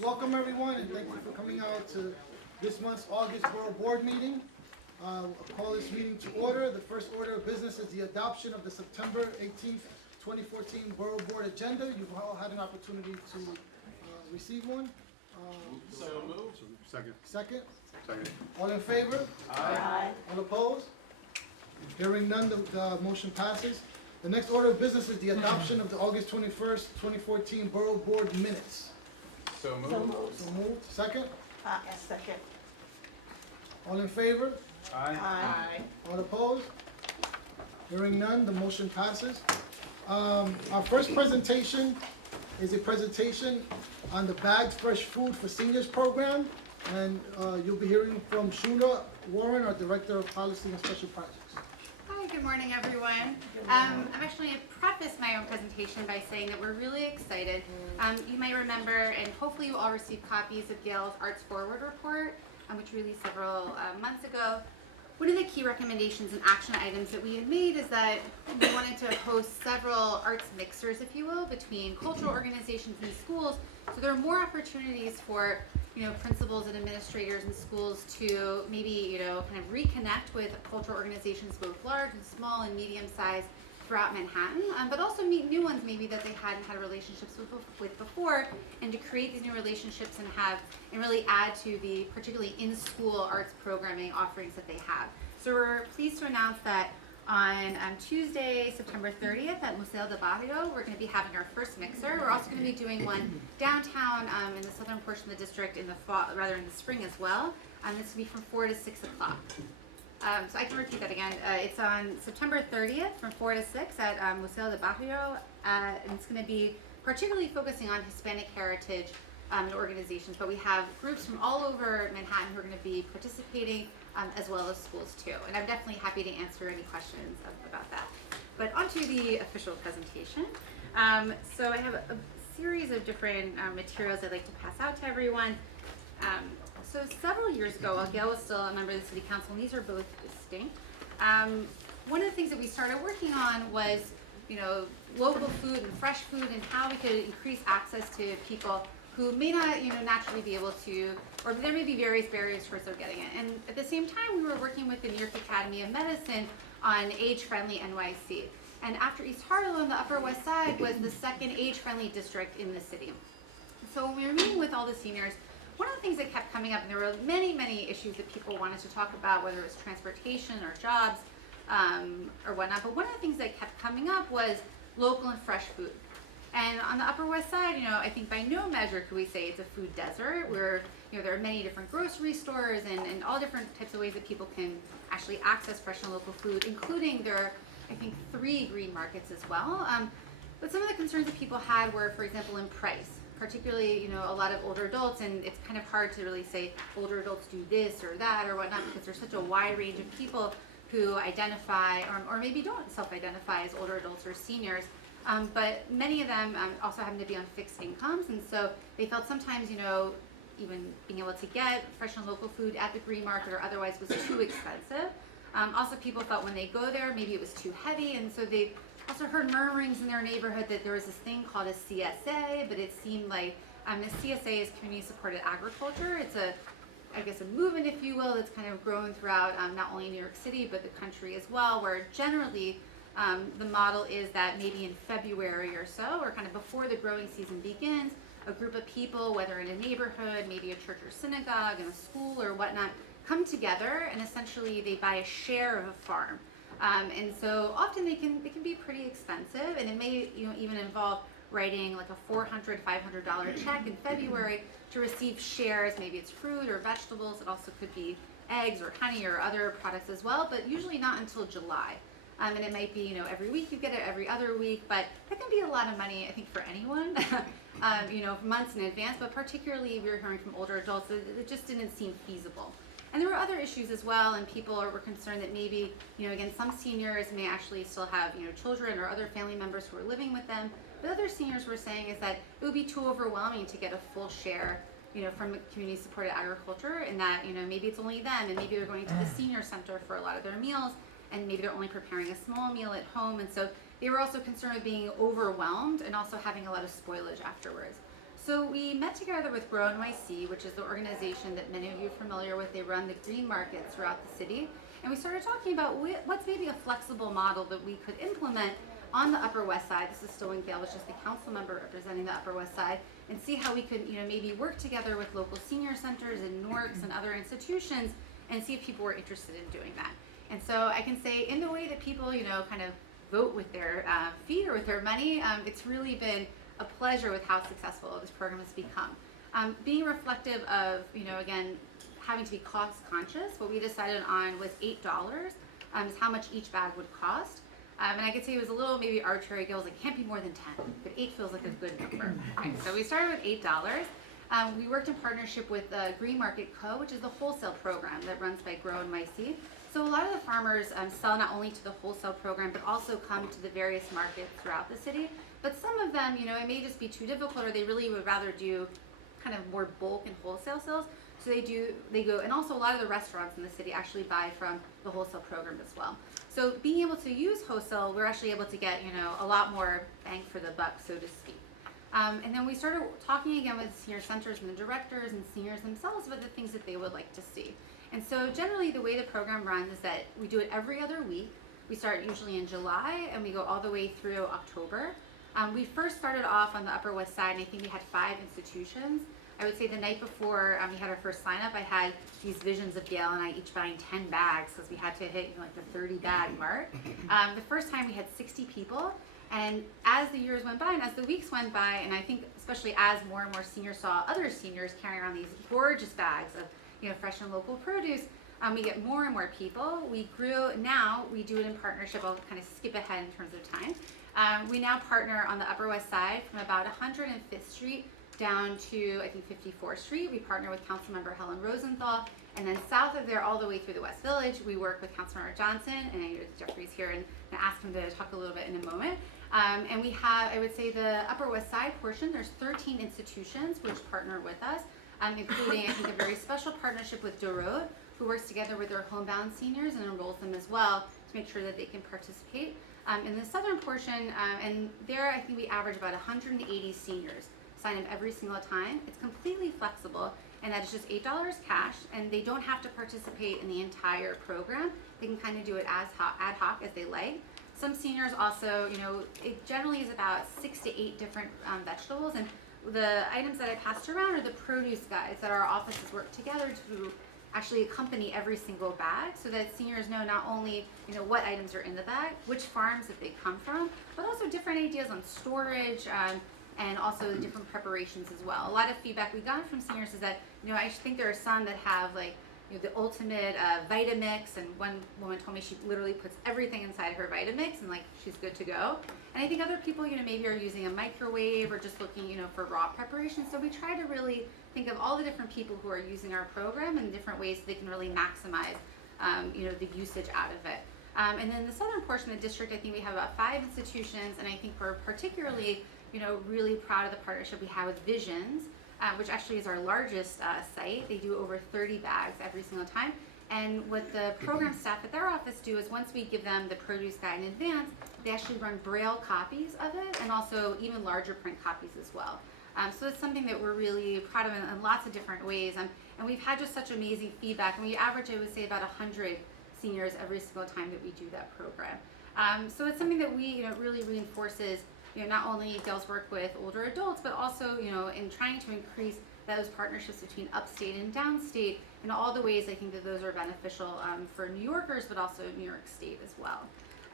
Welcome everyone, and thank you for coming out to this month's August Borough Board meeting. I'll call this meeting to order. The first order of business is the adoption of the September 18th, 2014 Borough Board agenda. You've all had an opportunity to receive one. So moved. Second. Second. All in favor? Aye. All opposed? Hearing none, the motion passes. The next order of business is the adoption of the August 21st, 2014 Borough Board minutes. So moved. So moved. Second. Second. All in favor? Aye. All opposed? Hearing none, the motion passes. Our first presentation is a presentation on the Bagged Fresh Food for Seniors program, and you'll be hearing from Shuna Warren, our Director of Policy and Special Projects. Hi, good morning, everyone. I'm actually going to preface my own presentation by saying that we're really excited. You might remember, and hopefully you all received copies of Gail's Arts Forward report, which we released several months ago. One of the key recommendations and action items that we had made is that we wanted to host several arts mixers, if you will, between cultural organizations and schools, so there are more opportunities for principals and administrators in schools to maybe kind of reconnect with cultural organizations, both large and small and medium sized, throughout Manhattan, but also meet new ones maybe that they hadn't had relationships with before, and to create these new relationships and really add to the particularly in-school arts programming offerings that they have. So we're pleased to announce that on Tuesday, September 30th at Museo de Barrio, we're going to be having our first mixer. We're also going to be doing one downtown in the southern portion of the district in the fall, rather in the spring as well. This will be from 4 to 6 o'clock. So I can repeat that again. It's on September 30th from 4 to 6 at Museo de Barrio, and it's going to be particularly focusing on Hispanic heritage and organizations, but we have groups from all over Manhattan who are going to be participating, as well as schools too. And I'm definitely happy to answer any questions about that. But onto the official presentation. So I have a series of different materials I'd like to pass out to everyone. So several years ago, while Gail was still a member of the City Council, and these are both distinct, one of the things that we started working on was, local food and fresh food, and how we could increase access to people who may not, naturally be able to, or there may be various barriers towards their getting it. And at the same time, we were working with the New York Academy of Medicine on age-friendly NYC. And after East Harlem, the Upper West Side was the second age-friendly district in the city. So when we were meeting with all the seniors, one of the things that kept coming up, and there were many, many issues that people wanted to talk about, whether it was transportation or jobs or whatnot, but one of the things that kept coming up was local and fresh food. And on the Upper West Side, I think by no measure could we say it's a food desert, where there are many different grocery stores and all different types of ways that people can actually access fresh and local food, including there are, I think, 3 green markets as well. But some of the concerns that people had were, for example, in price. Particularly, a lot of older adults, and it's kind of hard to really say older adults do this or that or whatnot, because there's such a wide range of people who identify or maybe don't self-identify as older adults or seniors. But many of them also happen to be on fixed incomes, and so they felt sometimes, even being able to get fresh and local food at the green market or otherwise was too expensive. Also, people felt when they go there, maybe it was too heavy, and so they also heard murmurings in their neighborhood that there was this thing called a CSA, but it seemed like the CSA is community supported agriculture. It's a movement, if you will, that's kind of grown throughout not only New York City, but the country as well, where generally the model is that maybe in February or so, or kind of before the growing season begins, a group of people, whether in a neighborhood, maybe a church or synagogue, in a school or whatnot, come together and essentially they buy a share of a farm. And so often they can be pretty expensive, and it may even involve writing like a $400, $500 check in February to receive shares. Maybe it's fruit or vegetables. It also could be eggs or honey or other products as well, but usually not until July. And it might be every week you get it, every other week, but that can be a lot of money, I think, for anyone. Months in advance, but particularly we were hearing from older adults that it just didn't seem feasible. And there were other issues as well, and people were concerned that maybe, again, some seniors may actually still have, children or other family members who are living with them. But other seniors were saying is that it would be too overwhelming to get a full share, from community supported agriculture, and that, maybe it's only them, and maybe they're going to the senior center for a lot of their meals, and maybe they're only preparing a small meal at home. And so they were also concerned with being overwhelmed and also having a lot of spoilage afterwards. So we met together with Borough NYC, which is the organization that many of you are familiar with. They run the green markets throughout the city. And we started talking about what's maybe a flexible model that we could implement on the Upper West Side. This is Stillingdale, which is the council member representing the Upper West Side, and see how we could, maybe work together with local senior centers and NORCs and other institutions and see if people were interested in doing that. And so I can say, in the way that people, kind of vote with their feet or with their money, it's really been a pleasure with how successful this program has become. Being reflective of, again, having to be cost conscious, what we decided on was $8 is how much each bag would cost. And I could say it was a little maybe arbitrary. It was like, can't be more than 10, but 8 feels like a good number. So we started with $8. We worked in partnership with Green Market Co., which is the wholesale program that runs by Grow NYC. So a lot of the farmers sell not only to the wholesale program, but also come to the various markets throughout the city. But some of them, it may just be too difficult, or they really would rather do kind of more bulk and wholesale sales. So they go, and also a lot of the restaurants in the city actually buy from the wholesale program as well. So being able to use wholesale, we're actually able to get, a lot more bang for the buck, so to speak. And then we started talking again with senior centers and the directors and seniors themselves about the things that they would like to see. And so generally the way the program runs is that we do it every other week. We start usually in July and we go all the way through October. We first started off on the Upper West Side, and I think we had 5 institutions. I would say the night before we had our first sign up, I had these visions of Gail and I each buying 10 bags because we had to hit like the 30 bag mark. The first time we had 60 people, and as the years went by and as the weeks went by, and I think especially as more and more seniors saw other seniors carrying around these gorgeous bags of fresh and local produce, we get more and more people. We grew. Now we do it in partnership. I'll kind of skip ahead in terms of time. We now partner on the Upper West Side from about 105th Street down to, I think, 54th Street. We partner with Councilmember Helen Rosenthal. And then south of there, all the way through the West Village, we work with Councilmember Johnson. And I know Jeffrey's here, and I asked him to talk a little bit in a moment. And we have, I would say, the Upper West Side portion. There's 13 institutions which partner with us, including, I think, a very special partnership with Borough, who works together with their homebound seniors and enrolls them as well to make sure that they can participate. In the southern portion, and there I think we average about 180 seniors sign up every single time. It's completely flexible, and that is just $8 cash, and they don't have to participate in the entire program. They can kind of do it as ad hoc as they like. Some seniors also, it generally is about 6 to 8 different vegetables, and the items that I passed around are the produce guides that our offices work together to actually accompany every single bag, so that seniors know not only what items are in the bag, which farms that they come from, but also different ideas on storage, and also the different preparations as well. A lot of feedback we got from seniors is that I think there are some that have the ultimate Vitamix, and one woman told me she literally puts everything inside her Vitamix and she's good to go. And I think other people maybe are using a microwave or just looking for raw preparation. So we try to really think of all the different people who are using our program and different ways they can really maximize the usage out of it. And then the southern portion of the district, I think we have about 5 institutions, and I think we're particularly really proud of the partnership we have with Visions, which actually is our largest site. They do over 30 bags every single time. And what the program staff at their office do is once we give them the produce guide in advance, they actually run Braille copies of it, and also even larger print copies as well. So it's something that we're really proud of in lots of different ways. And we've had just such amazing feedback. And we average, I would say, about 100 seniors every single time that we do that program. So it's something that we really reinforces not only Gail's work with older adults, but also in trying to increase those partnerships between upstate and downstate, and all the ways I think that those are beneficial for New Yorkers, but also New York State as well.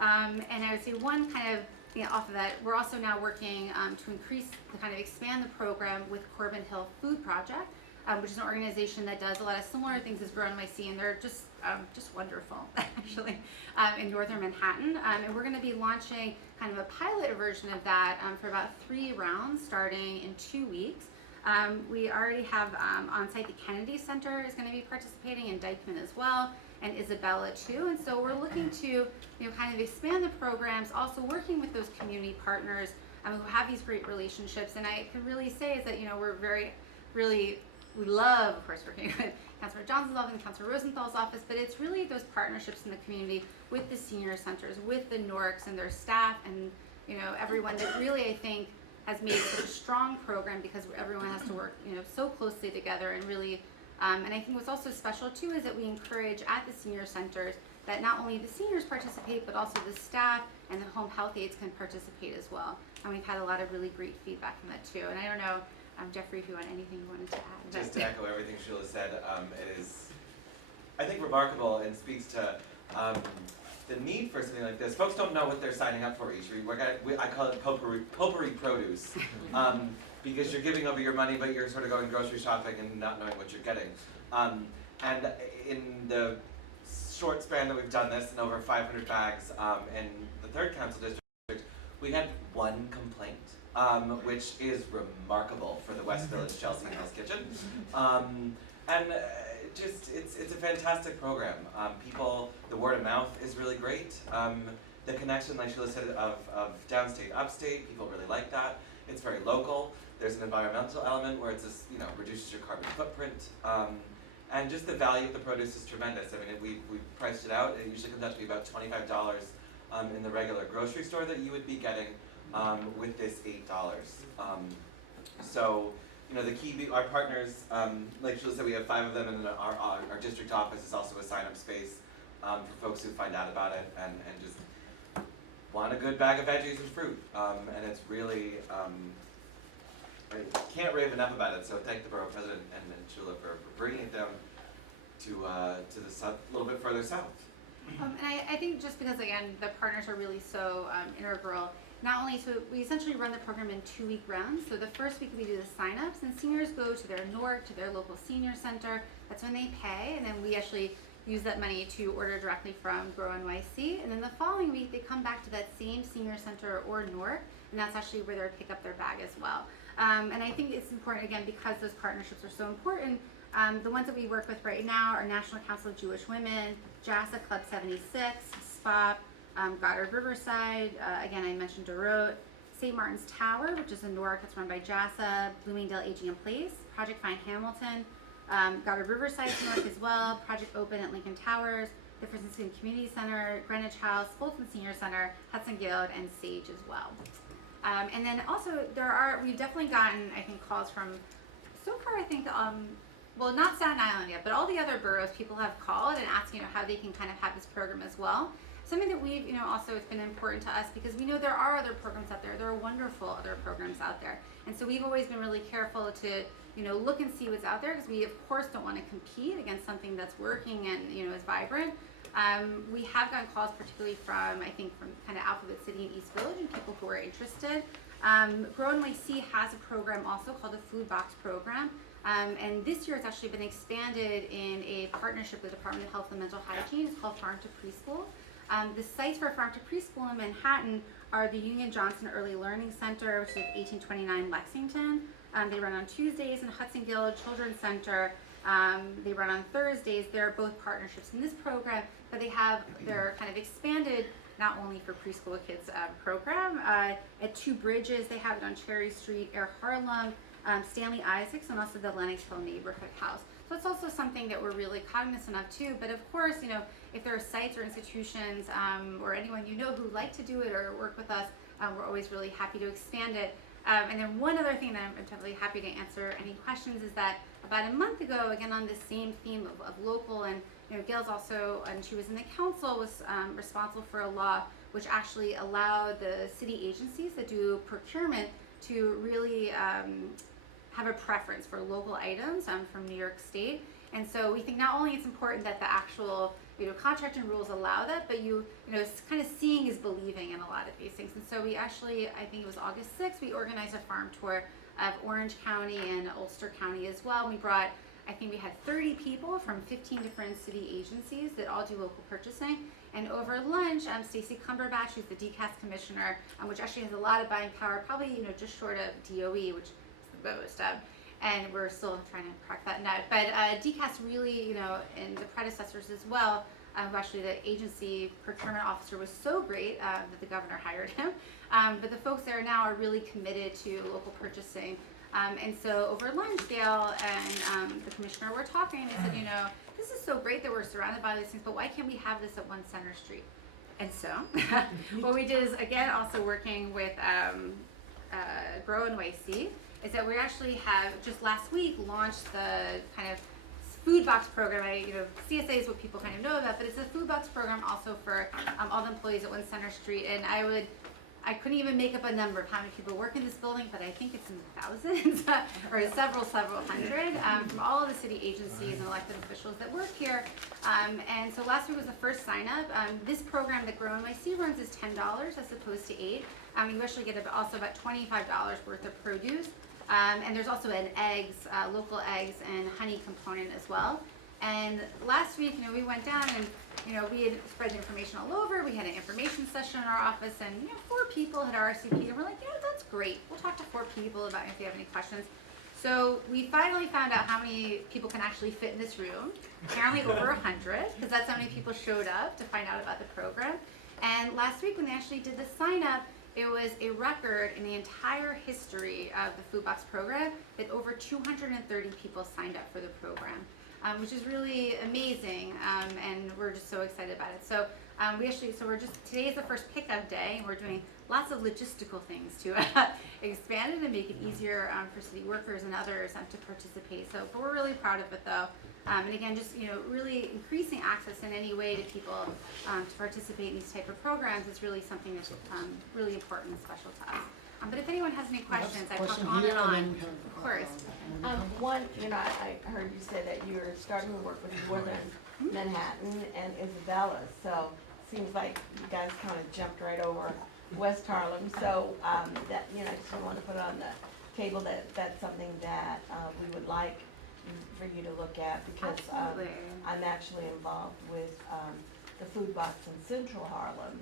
And I would say one kind of off of that, we're also now working to increase, to kind of expand the program with Corbin Hill Food Project, which is an organization that does a lot of similar things as Borough NYC, and they're just wonderful, actually, in northern Manhattan. And we're going to be launching kind of a pilot version of that for about 3 rounds starting in 2 weeks. We already have on site the Kennedy Center is going to be participating, and Dykeman as well, and Isabella too. And so we're looking to kind of expand the programs, also working with those community partners who have these great relationships. And I can really say is that we're very really we love, of course, working with Councilor Johnson's office and Councilor Rosenthal's office, but it's really those partnerships in the community with the senior centers, with the NORCs and their staff, and everyone that really, I think, has made such a strong program because everyone has to work so closely together and really. And I think what's also special too is that we encourage at the senior centers that not only the seniors participate, but also the staff and the home health aides can participate as well. And we've had a lot of really great feedback from that too. And I don't know, Jeffrey, if you want anything you wanted to add. Just to echo everything Sheila said, it is, I think, remarkable and speaks to the need for something like this. Folks don't know what they're signing up for each week. I call it potpourri produce. Because you're giving over your money, but you're sort of going grocery shopping and not knowing what you're getting. And in the short span that we've done this, and over 500 bags in the 3rd Council District, we had one complaint, which is remarkable for the West Village Chelsea Hell's Kitchen. It's a fantastic program. The word of mouth is really great. The connection, like Sheila said, of downstate, upstate, people really like that. It's very local. There's an environmental element where it's just, reduces your carbon footprint. And just the value of the produce is tremendous. I mean, we priced it out. It usually comes out to be about $25 in the regular grocery store that you would be getting with this $8. So, the key, our partners, like Sheila said, we have 5 of them, and our district office is also a sign-up space for folks who find out about it and just want a good bag of veggies and fruit. And it's really, I can't rave enough about it, so thank the Borough President and Sheila for bringing it down to the south, a little bit further south. And I think just because, again, the partners are really so integral, not only, so we essentially run the program in 2-week rounds. So the first week we do the sign-ups, and seniors go to their NORC, to their local senior center. That's when they pay, and then we actually use that money to order directly from Grow NYC. And then the following week, they come back to that same senior center or NORC, and that's actually where they pick up their bag as well. And I think it's important, again, because those partnerships are so important. The ones that we work with right now are National Council of Jewish Women, JASA Club 76, SPOP, Goddard Riverside, again, I mentioned Borough, St. Martin's Tower, which is a NORC that's run by JASA, Bloomingdale Aging in Place, Project Find Hamilton, Goddard Riverside NORC as well, Project Open at Lincoln Towers, the Franciscan Community Center, Greenwich House, Fulton Senior Center, Hudson Guild, and SAGE as well. And then also we've definitely gotten, I think, calls from, so far I think, well, not Staten Island yet, but all the other boroughs, people have called and asked, how they can kind of have this program as well. Something that we've, also has been important to us because we know there are other programs out there. There are wonderful other programs out there. And so we've always been really careful to, look and see what's out there because we, of course, don't want to compete against something that's working and, is vibrant. We have gotten calls particularly from kind of Alphabet City and East Village and people who are interested. Grow NYC has a program also called the Food Box Program. And this year it's actually been expanded in a partnership with the Department of Health and Mental Hygiene. It's called Farm to Preschool. The sites for Farm to Preschool in Manhattan are the Union Johnson Early Learning Center, which is 1829 Lexington. They run on Tuesdays, and Hudson Guild Children's Center. They run on Thursdays. They're both partnerships in this program, but they're kind of expanded not only for preschool kids program. At Two Bridges, they have it on Cherry Street, Air Harlem, Stanley Isaacs, and also the Lenox Hill Neighborhood House. So it's also something that we're really cognizant of too. But of course, if there are sites or institutions or anyone who'd like to do it or work with us, we're always really happy to expand it. And then one other thing that I'm totally happy to answer any questions is that about a month ago, again on this same theme of local, and Gail's also, and she was in the council, was responsible for a law which actually allowed the city agencies that do procurement to really have a preference for local items from New York State. And so we think not only it's important that the actual contract and rules allow that, but it's kind of seeing is believing in a lot of these things. And so we actually, I think it was August 6th, we organized a farm tour of Orange County and Ulster County as well. We brought, I think we had 30 people from 15 different city agencies that all do local purchasing. And over lunch, Stacey Cumberbatch, who's the DCAS commissioner, which actually has a lot of buying power, probably just short of DOE, which is the most. And we're still trying to crack that nut. But DCAS really, and the predecessors as well, actually the agency procurement officer was so great that the governor hired him. But the folks there now are really committed to local purchasing And so over lunch, Gail and the commissioner were talking, and they said, this is so great that we're surrounded by these things, but why can't we have this at 1 Center Street? And so what we did is, again, also working with Borough NYC, is that we actually have just last week launched the kind of food box program. CSA is what people kind of know about, but it's a food box program also for all the employees at 1 Center Street. And I couldn't even make up a number of how many people work in this building, but I think it's in the thousands or several hundred from all of the city agencies and elected officials that work here. And so last week was the first sign up. This program that Grow NYC runs is $10 as opposed to $8. You actually get also about $25 worth of produce. And there's also an eggs, local eggs and honey component as well. And last week, we went down and, we had spread the information all over. We had an information session in our office, and 4 people had RSVP'd, and we're like, that's great. We'll talk to 4 people about if they have any questions. So we finally found out how many people can actually fit in this room. Apparently over 100, because that's how many people showed up to find out about the program. And last week when they actually did the sign up, it was a record in the entire history of the food box program that over 230 people signed up for the program. Which is really amazing, and we're just so excited about it. So today is the first pickup day, and we're doing lots of logistical things to expand it and make it easier for city workers and others to participate. So, but we're really proud of it though. And again, just really increasing access in any way to people to participate in these type of programs is really something that's really important and special to us. But if anyone has any questions, I talked on and on. Of course. One, I heard you say that you're starting to work with Northern Manhattan and Isabella, so seems like you guys kind of jumped right over West Harlem. So that I just want to put on the table that that's something that we would like for you to look at, because I'm actually involved with the food box in Central Harlem,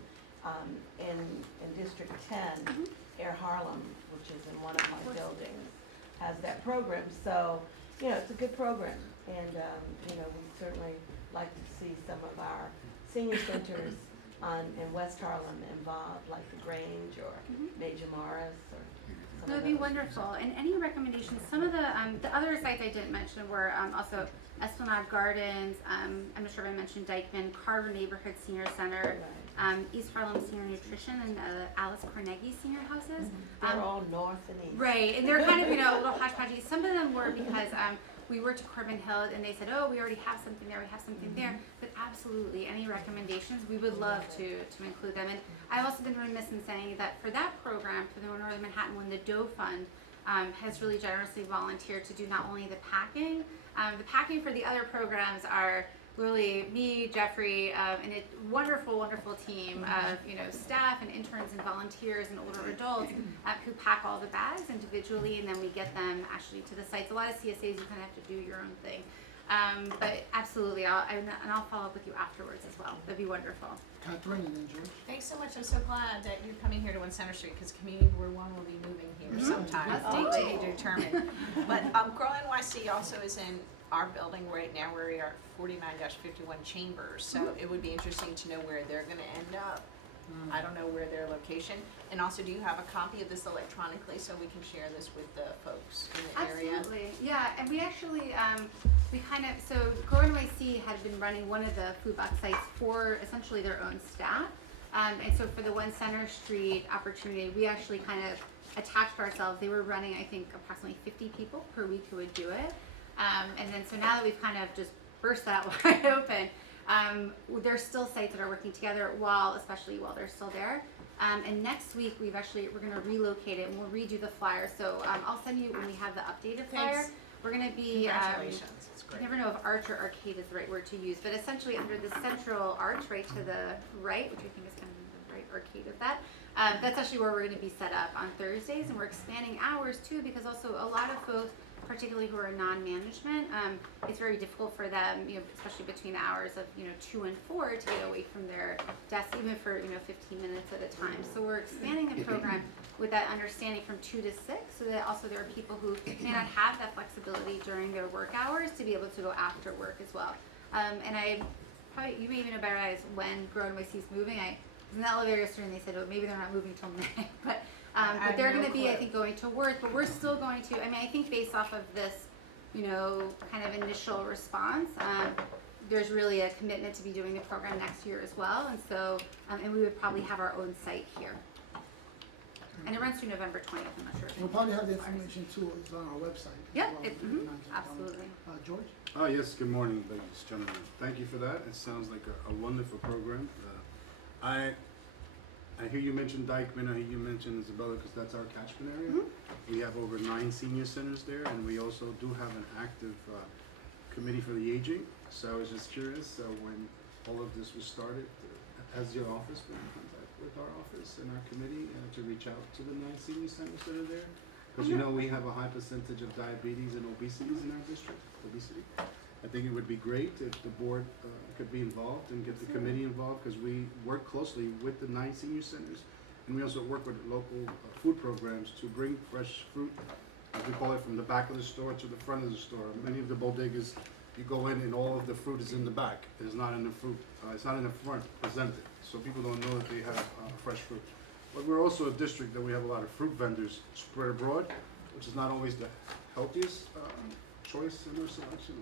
in District 10. Air Harlem, which is in one of my buildings, has that program. So, it's a good program, and we certainly like to see some of our senior centers in West Harlem involved, like the Grange or Major Morris or. That would be wonderful. And any recommendations? Some of the other sites I didn't mention were also Esplanade Gardens. I'm not sure if I mentioned Dykeman, Carver Neighborhood Senior Center. East Harlem Senior Nutrition, and Alice Carnegie Senior Houses. They're all north and east. Right, and they're kind of, little hodgepodgey. Some of them were because we worked at Corbin Hill, and they said, we already have something there, we have something there. But absolutely, any recommendations, we would love to include them. And I've also been remiss in saying that for that program, for the Northern Manhattan One, the Doe Fund has really generously volunteered to do not only the packing for the other programs are really me, Jeffrey, and a wonderful team of staff and interns and volunteers and older adults who pack all the bags individually, and then we get them actually to the sites. A lot of CSAs you kind of have to do your own thing, but absolutely, I'll follow up with you afterwards as well. That'd be wonderful. Catherine and then George. Thanks so much. I'm so glad that you're coming here to 1 Center Street, because Community Board 1 will be moving here sometime. Date to be determined. But Grow NYC also is in our building right now, where we are 49-51 Chambers. So it would be interesting to know where they're going to end up. I don't know where their location. And also, do you have a copy of this electronically so we can share this with the folks in the area? Absolutely, yeah. And we actually, so Grow NYC had been running one of the food box sites for essentially their own staff. And so for the 1 Center Street opportunity, we actually kind of attached ourselves. They were running, I think, approximately 50 people per week who would do it. And then so now that we've kind of just burst that wide open, there's still sites that are working together especially while they're still there. And next week we're going to relocate it and we'll redo the flyer. So I'll send you when we have the updated flyer. Thanks. We're going to be, Congratulations, it's great. I never know if arch or arcade is the right word to use, but essentially under the central arch right to the right, which I think is kind of the right arcade of that. That's actually where we're going to be set up on Thursdays, and we're expanding hours too, because also a lot of folks, particularly who are non-management, it's very difficult for them, especially between the hours of 2 and 4 to get away from their desk, even for 15 minutes at a time. So we're expanding the program with that understanding from 2 to 6, so that also there are people who may not have that flexibility during their work hours to be able to go after work as well. And you may even know better as when Grow NYC is moving. I was in the elevator yesterday and they said, maybe they're not moving till May, but I But have they're no gonna be, I clue. think, going to work, but we're still going to, I mean, I think based off of this, you know, kind of initial response, there's really a commitment to be doing the program next year as well, and so, and we would probably have our own site here. And it runs through November 20th, I'm not sure. if We'll probably have the it's- information too, it's on our website. as Yep, well, it- with the mhm, lines of absolutely. George? Oh, yes, good morning, ladies and gentlemen. Thank you for that. It sounds like a wonderful program. I hear you mention Dykeman, I hear you mention Isabella, because that's our catchment area. We have over 9 senior centers there, and we also do have an active committee for the aging. So I was just curious, when all of this was started, has your office been in contact with our office and our committee to reach out to the 9 senior centers that are there? Because you know we have a high percentage of diabetes and obesity in our district, I think it would be great if the board could be involved and get the committee involved, because we work closely with the 9 senior centers. And we also work with local food programs to bring fresh fruit, as we call it, from the back of the store to the front of the store. Many of the bodegas, you go in and all of the fruit is in the back. It is not in the fruit, it's not in the front presented. So people don't know that they have fresh fruit. But we're also a district that we have a lot of fruit vendors spread abroad, which is not always the healthiest choice in our selection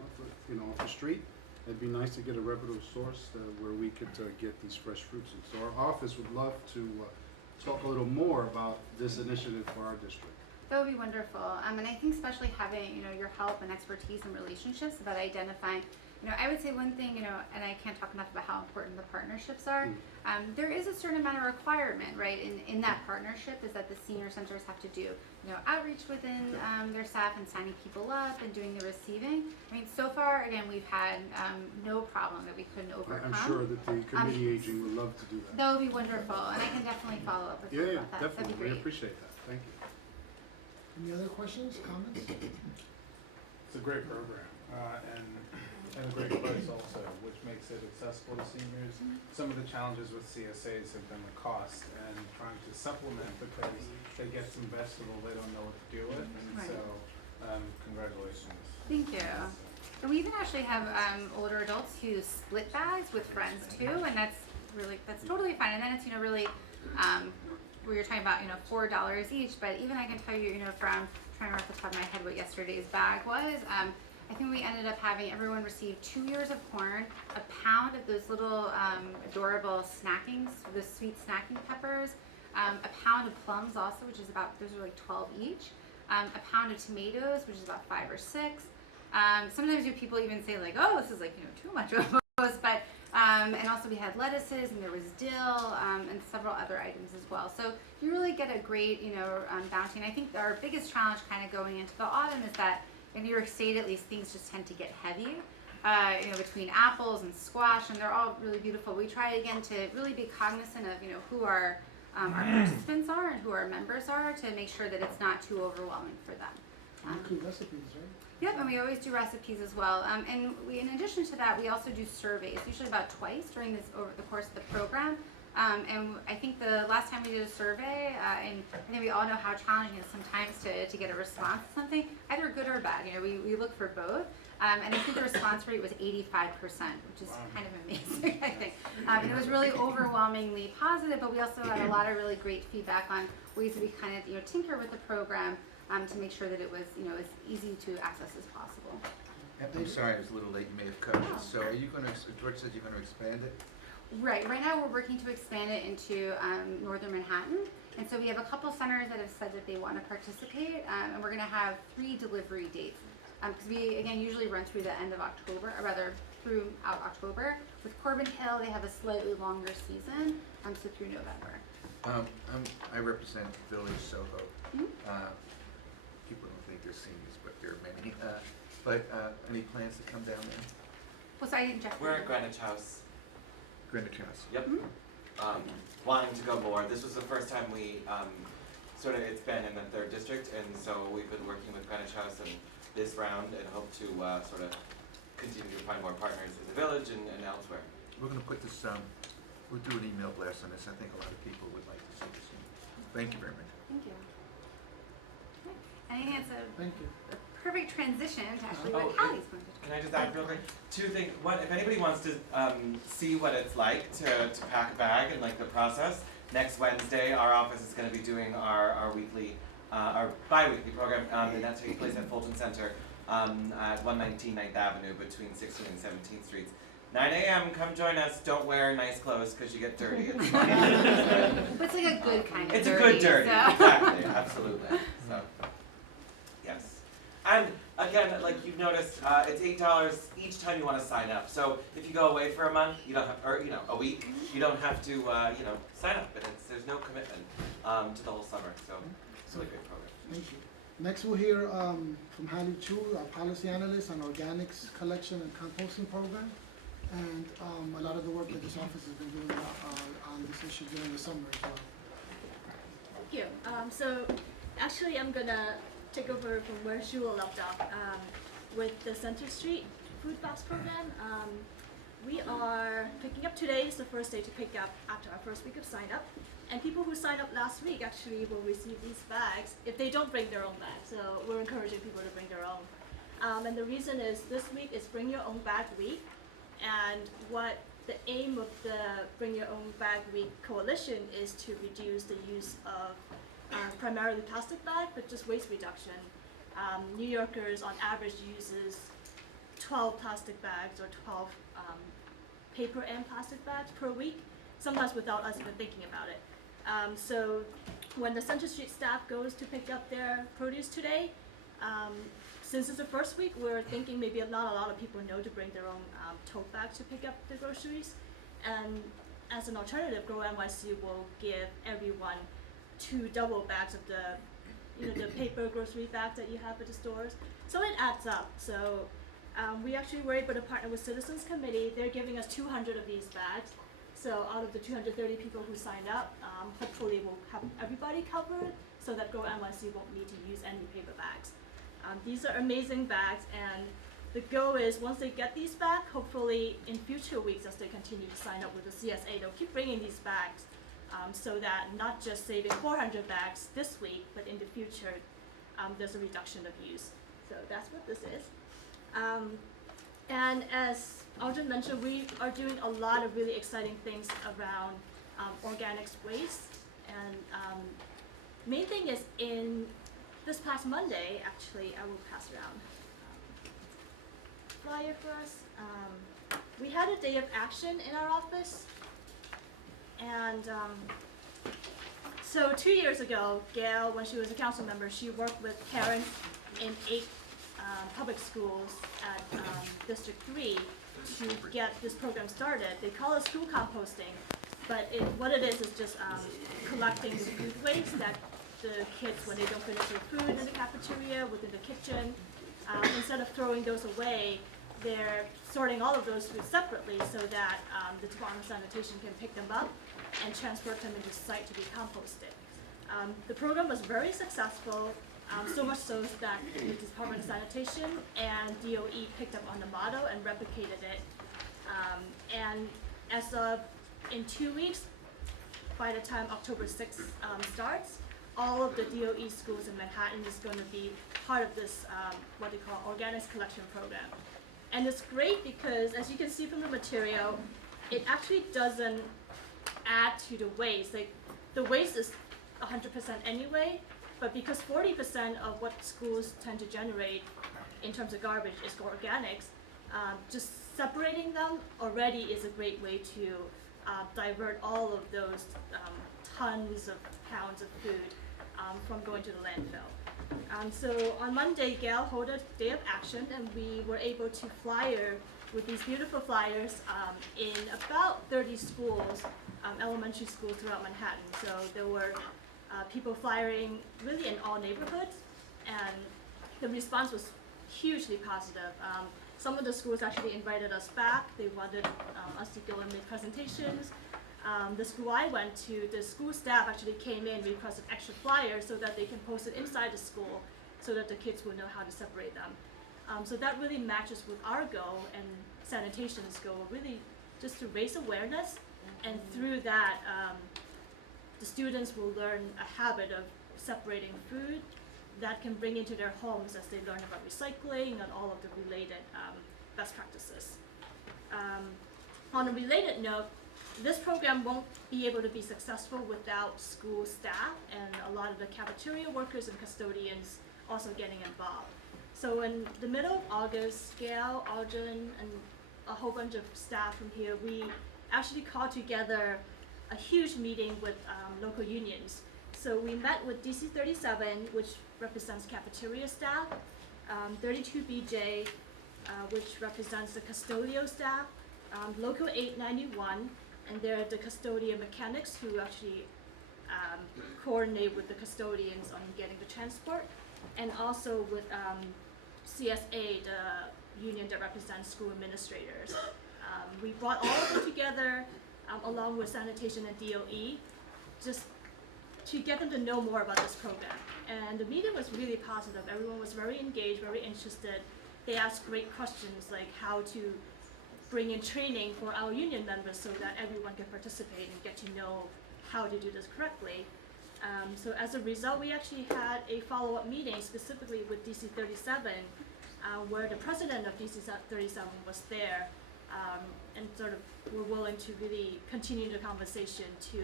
off the street. It'd be nice to get a reputable source where we could get these fresh fruits. And so our office would love to talk a little more about this initiative for our district. That would be wonderful. And I think especially having, you know, your help and expertise and relationships about identifying, you know, I would say one thing, you know, and I can't talk enough about how important the partnerships are. There is a certain amount of requirement, right, in that partnership, is that the senior centers have to do, you know, outreach within their staff and signing people up and doing the receiving. I mean, so far, again, we've had no problem that we couldn't overcome. I'm sure that the committee aging would love to do that. That would be wonderful, and I can definitely follow up with you Yeah, about that. That'd definitely. be We great. appreciate that. Thank you. Any other questions, comments? It's a great program, and a great price also, which makes it accessible to seniors. Some of the challenges with CSAs have been the cost and trying to supplement, because they get some vegetable they don't know what to do with, and Right. so, congratulations. Thank you. And we even actually have older adults who split bags with friends too, and that's totally fine. And then it's, you know, really, where you're talking about, you know, $4 each, but even I can tell you, you know, from trying to remember off the top of my head what yesterday's bag was, I think we ended up having everyone receive 2 ears of corn, a pound of those little adorable snackings, the sweet snacking peppers, a pound of plums also, which is about, those are like 12 each, a pound of tomatoes, which is about 5 or 6. Sometimes people even say like, oh, this is like, you know, too much almost, but and also we had lettuces, and there was dill, and several other items as well. So you really get a great, you know, bounty. And I think our biggest challenge kind of going into the autumn is that in New York State, at least, things just tend to get heavy, you know, between apples and squash, and they're all really beautiful. We try again to really be cognizant of, you know, who our participants are and who our members are, to make sure that it's not too overwhelming for them. You include recipes, right? Yep, and we always do recipes as well. And we, in addition to that, we also do surveys, usually about twice during this, over the course of the program. And I think the last time we did a survey, and I think we all know how challenging it is sometimes to get a response to something, either good or bad. You know, we look for both. And I think the response rate was 85%, which is kind of amazing, I think. And it was really overwhelmingly positive, but we also had a lot of really great feedback on ways that we kind of, you know, tinker with the program to make sure that it was, you know, as easy to access as possible. I'm sorry, I was a little late, you may have covered it. So are you gonna, George said you're gonna expand it? Right now we're working to expand it into northern Manhattan. And so we have a couple centers that have said that they want to participate, and we're going to have 3 delivery dates. Because we, again, usually run through the end of October, or rather throughout October. With Corbin Hill, they have a slightly longer season, so through November. I represent Village Soho. Mhm. People don't think they're seniors, but there are many. But any plans to come down there? Well, so I didn't check. We're at Greenwich House. Greenwich House. Yep. Wanting to go more. This was the first time we it's been in the 3rd district, and so we've been working with Greenwich House in this round, and hope to sort of continue to find more partners in the village and elsewhere. We're gonna put this, we'll do an email blast on this. I think a lot of people would like to see this. Thank you very much. Thank you. I think it's Thank you. a perfect transition to actually Oh, what Hallie's going to talk. Can I just add real quick? 2 things. One, if anybody wants to see what it's like to pack a bag and like the process, Next Wednesday, our office is going to be doing our weekly, our bi-weekly program, and that takes place at Fulton Center at 119 9th Avenue between 16th and 17th Streets. 9 a.m. Come join us. Don't wear nice clothes because you get dirty. It's fine. But it's like a good kind of It's dirty. a good dirty, So. exactly, absolutely. So, yes. And again, like you've noticed, it's $8 each time you want to sign up. So if you go away for a month, you don't have, or a week, you don't have to, sign up. And there's no commitment to the whole summer. So it's a really great program. Thank you. Next, we'll hear from Hallie Chu, our policy analyst on organics collection and composting program, and a lot of the work that this office has been doing on this issue during the summer as well. Thank you. So actually I'm gonna take over from where Shula left off with the Center Street Food Box Program. We are picking up today is the first day to pick up after our first week of sign up. And people who signed up last week actually will receive these bags if they don't bring their own bag. So we're encouraging people to bring their own. And the reason is this week is Bring Your Own Bag Week. And what the aim of the Bring Your Own Bag Week coalition is to reduce the use of primarily plastic bag, but just waste reduction. New Yorkers on average uses 12 plastic bags or 12 paper and plastic bags per week, sometimes without us even thinking about it. So when the Center Street staff goes to pick up their produce today, since it's the first week, we're thinking maybe not a lot of people know to bring their own tote bag to pick up the groceries. And as an alternative, Grow NYC will give everyone 2 double bags of the paper grocery bags that you have at the stores. So it adds up. So we actually were able to partner with Citizens Committee. They're giving us 200 of these bags. So out of the 230 people who signed up, hopefully we'll have everybody covered so that Grow NYC won't need to use any paper bags. These are amazing bags, and the goal is once they get these back, hopefully in future weeks as they continue to sign up with the CSA, they'll keep bringing these bags so that not just saving 400 bags this week, but in the future there's a reduction of use. So that's what this is. And as Aldrin mentioned, we are doing a lot of really exciting things around organics waste. And main thing is in this past Monday, actually, I will pass around flyer for us. We had a day of action in our office. And so 2 years ago, Gail, when she was a council member, she worked with parents in 8 public schools at District 3 to get this program started. They call it school composting, but what it is just collecting the food waste that the kids, when they don't finish their food in the cafeteria, within the kitchen, instead of throwing those away, they're sorting all of those foods separately so that the Department of Sanitation can pick them up and transport them into site to be composted. The program was very successful. So much so that the Department of Sanitation and DOE picked up on the motto and replicated it. And as of in 2 weeks, by the time October 6th starts, all of the DOE schools in Manhattan is going to be part of this, what they call organics collection program. And it's great because, as you can see from the material, it actually doesn't add to the waste. Like, the waste is 100% anyway, but because 40% of what schools tend to generate in terms of garbage is organics, just separating them already is a great way to divert all of those tons of pounds of food from going to the landfill. So on Monday, Gail held a day of action, and we were able to flyer with these beautiful flyers in about 30 schools, elementary schools throughout Manhattan. So there were people flyering really in all neighborhoods, and the response was hugely positive. Some of the schools actually invited us back. They wanted us to go and make presentations. The school I went to, the school staff actually came in, requested extra flyers so that they can post it inside the school so that the kids will know how to separate them. So that really matches with our goal and sanitation's goal, really just to raise awareness, and through that, the students will learn a habit of separating food that can bring into their homes as they learn about recycling and all of the related best practices. On a related note, this program won't be able to be successful without school staff and a lot of the cafeteria workers and custodians also getting involved. So in the middle of August, Gail, Aldrin, and a whole bunch of staff from here, we actually called together a huge meeting with local unions. So we met with DC 37, which represents cafeteria staff, 32BJ, which represents the custodial staff, local 891, and they're the custodian mechanics who actually coordinate with the custodians on getting the transport, and also with CSA, the union that represents school administrators. We brought all of them together along with sanitation and DOE, just to get them to know more about this program. And the meeting was really positive. Everyone was very engaged, very interested. They asked great questions like how to bring in training for our union members so that everyone can participate and get to know how to do this correctly. So as a result, we actually had a follow-up meeting specifically with DC 37, where the president of DC 37 was there, and sort of were willing to really continue the conversation to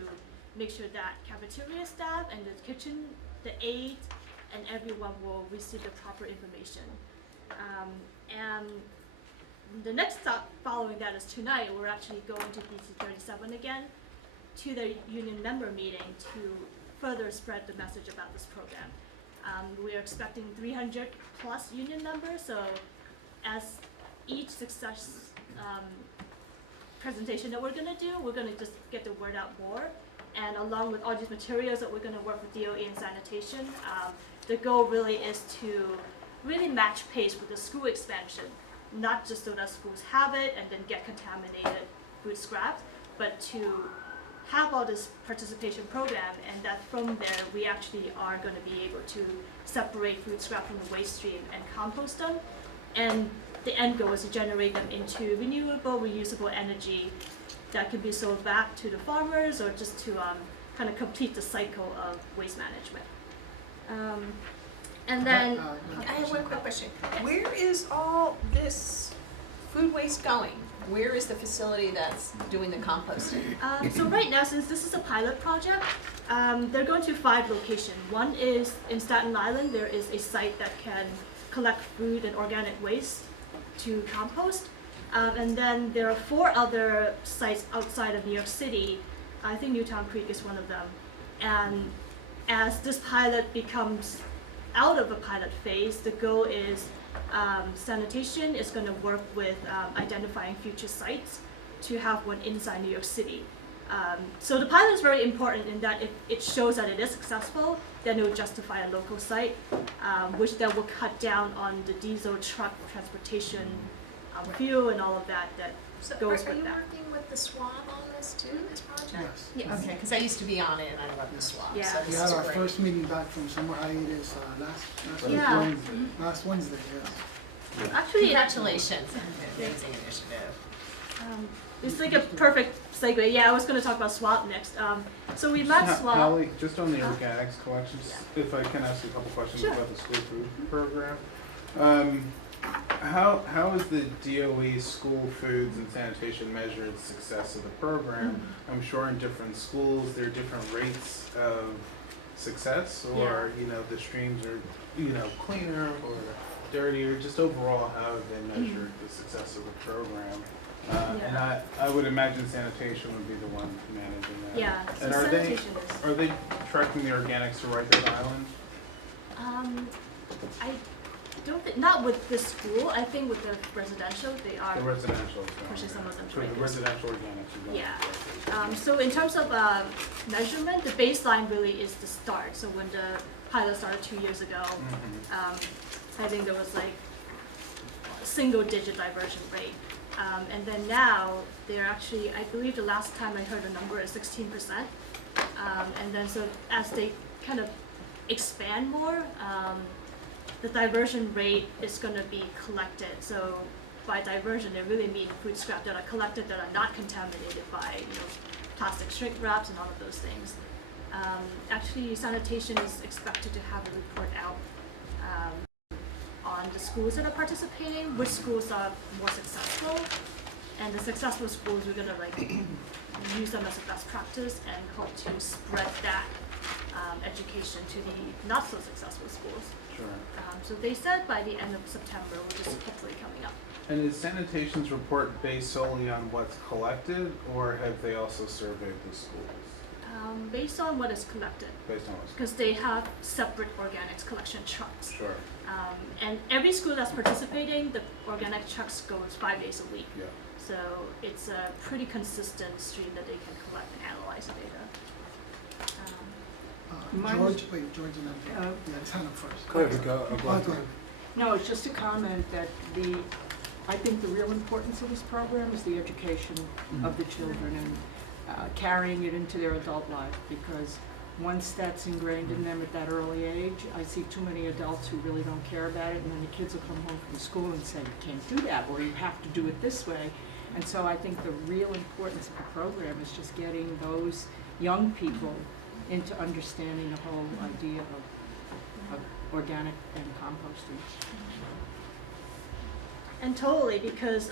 make sure that cafeteria staff and the kitchen, the aides, and everyone will receive the proper information. And the next stop following that is tonight, we're actually going to DC 37 again to the union member meeting to further spread the message about this program. We are expecting 300 plus union members, so as each success presentation that we're gonna do, we're gonna just get the word out more. And along with all these materials that we're gonna work with DOE and sanitation, the goal really is to really match pace with the school expansion, not just so that schools have it and then get contaminated food scraps, but to have all this participation program, and that from there we actually are going to be able to separate food scrap from the waste stream and compost them, and the end goal is to generate them into renewable, reusable energy that can be sold back to the farmers or just to kind of complete the cycle of waste management. And then I have one quick question. Where is all this food waste going? Where is the facility that's doing the composting? so right now, since this is a pilot project, they're going to 5 locations. One is in Staten Island. There is a site that can collect food and organic waste to compost. And then there are 4 other sites outside of New York City. I think Newtown Creek is one of them. And as this pilot becomes out of a pilot phase, the goal is sanitation is going to work with identifying future sites to have one inside New York City. So the pilot is very important in that if it shows that it is successful, then it will justify a local site, which then will cut down on the diesel truck transportation fuel and all of that So goes are with you that. working with the SWAB on this too, this project? Yes. Yes. Okay, because I used to be on it and I love the SWAB, Yeah. so We this had is our great. first meeting back from summer hiatus Yeah. last Wednesday, yes. Actually, Congratulations, amazing initiative. it's like a perfect segue. Yeah, I was going to talk about SWAP next. So we met SWAP. Holly, just on the organics collections, if I can ask you a couple questions Sure. about the school food program. How is the DOE school foods and sanitation measured success of the program? I'm sure in different schools there are different rates of success, or the streams are cleaner or dirtier. Just overall, how have they measured the success of the program? And I would imagine sanitation would be the one managing that. Yeah, so And sanitation is. are they tracking the organics to Rikers Island? I don't think, not with the school. I think with the residential, they are The residential is going pushing some of them to So the Rikers. residential organics are going Yeah. to Rikers. So in terms of measurement, the baseline really is the start. So when the pilot started 2 years ago, I think there was like a single-digit diversion rate. And then now they're actually, I believe the last time I heard the number is 16%. And then so as they kind of expand more, the diversion rate is going to be collected. So by diversion, they really mean food scrap that are collected that are not contaminated by plastic shrink wraps and all of those things. Actually, sanitation is expected to have a report out on the schools that are participating, which schools are more successful, And the successful schools, we're gonna like use them as a best practice and hope to spread that education to the not so successful schools. Sure. So they said by the end of September, which is hopefully coming up. And is sanitation's report based solely on what's collected, or have they also surveyed the schools? Based on what is collected, Based on what's, because they have separate organics collection trucks. sure, And every school that's participating, the organic trucks goes 5 days a week. yeah. So it's a pretty consistent stream that they can collect and analyze the data. George, wait, George and then, yeah, Tana first. Go ahead, Go ahead. No, it's just a comment that I think the real importance of this program is the education of the children and carrying it into their adult life, because once that's ingrained in them at that early age, I see too many adults who really don't care about it, and then the kids will come home from school and say, you can't do that, or you have to do it this way. And so I think the real importance of the program is just getting those young people into understanding the whole idea of organic and composting. And totally, because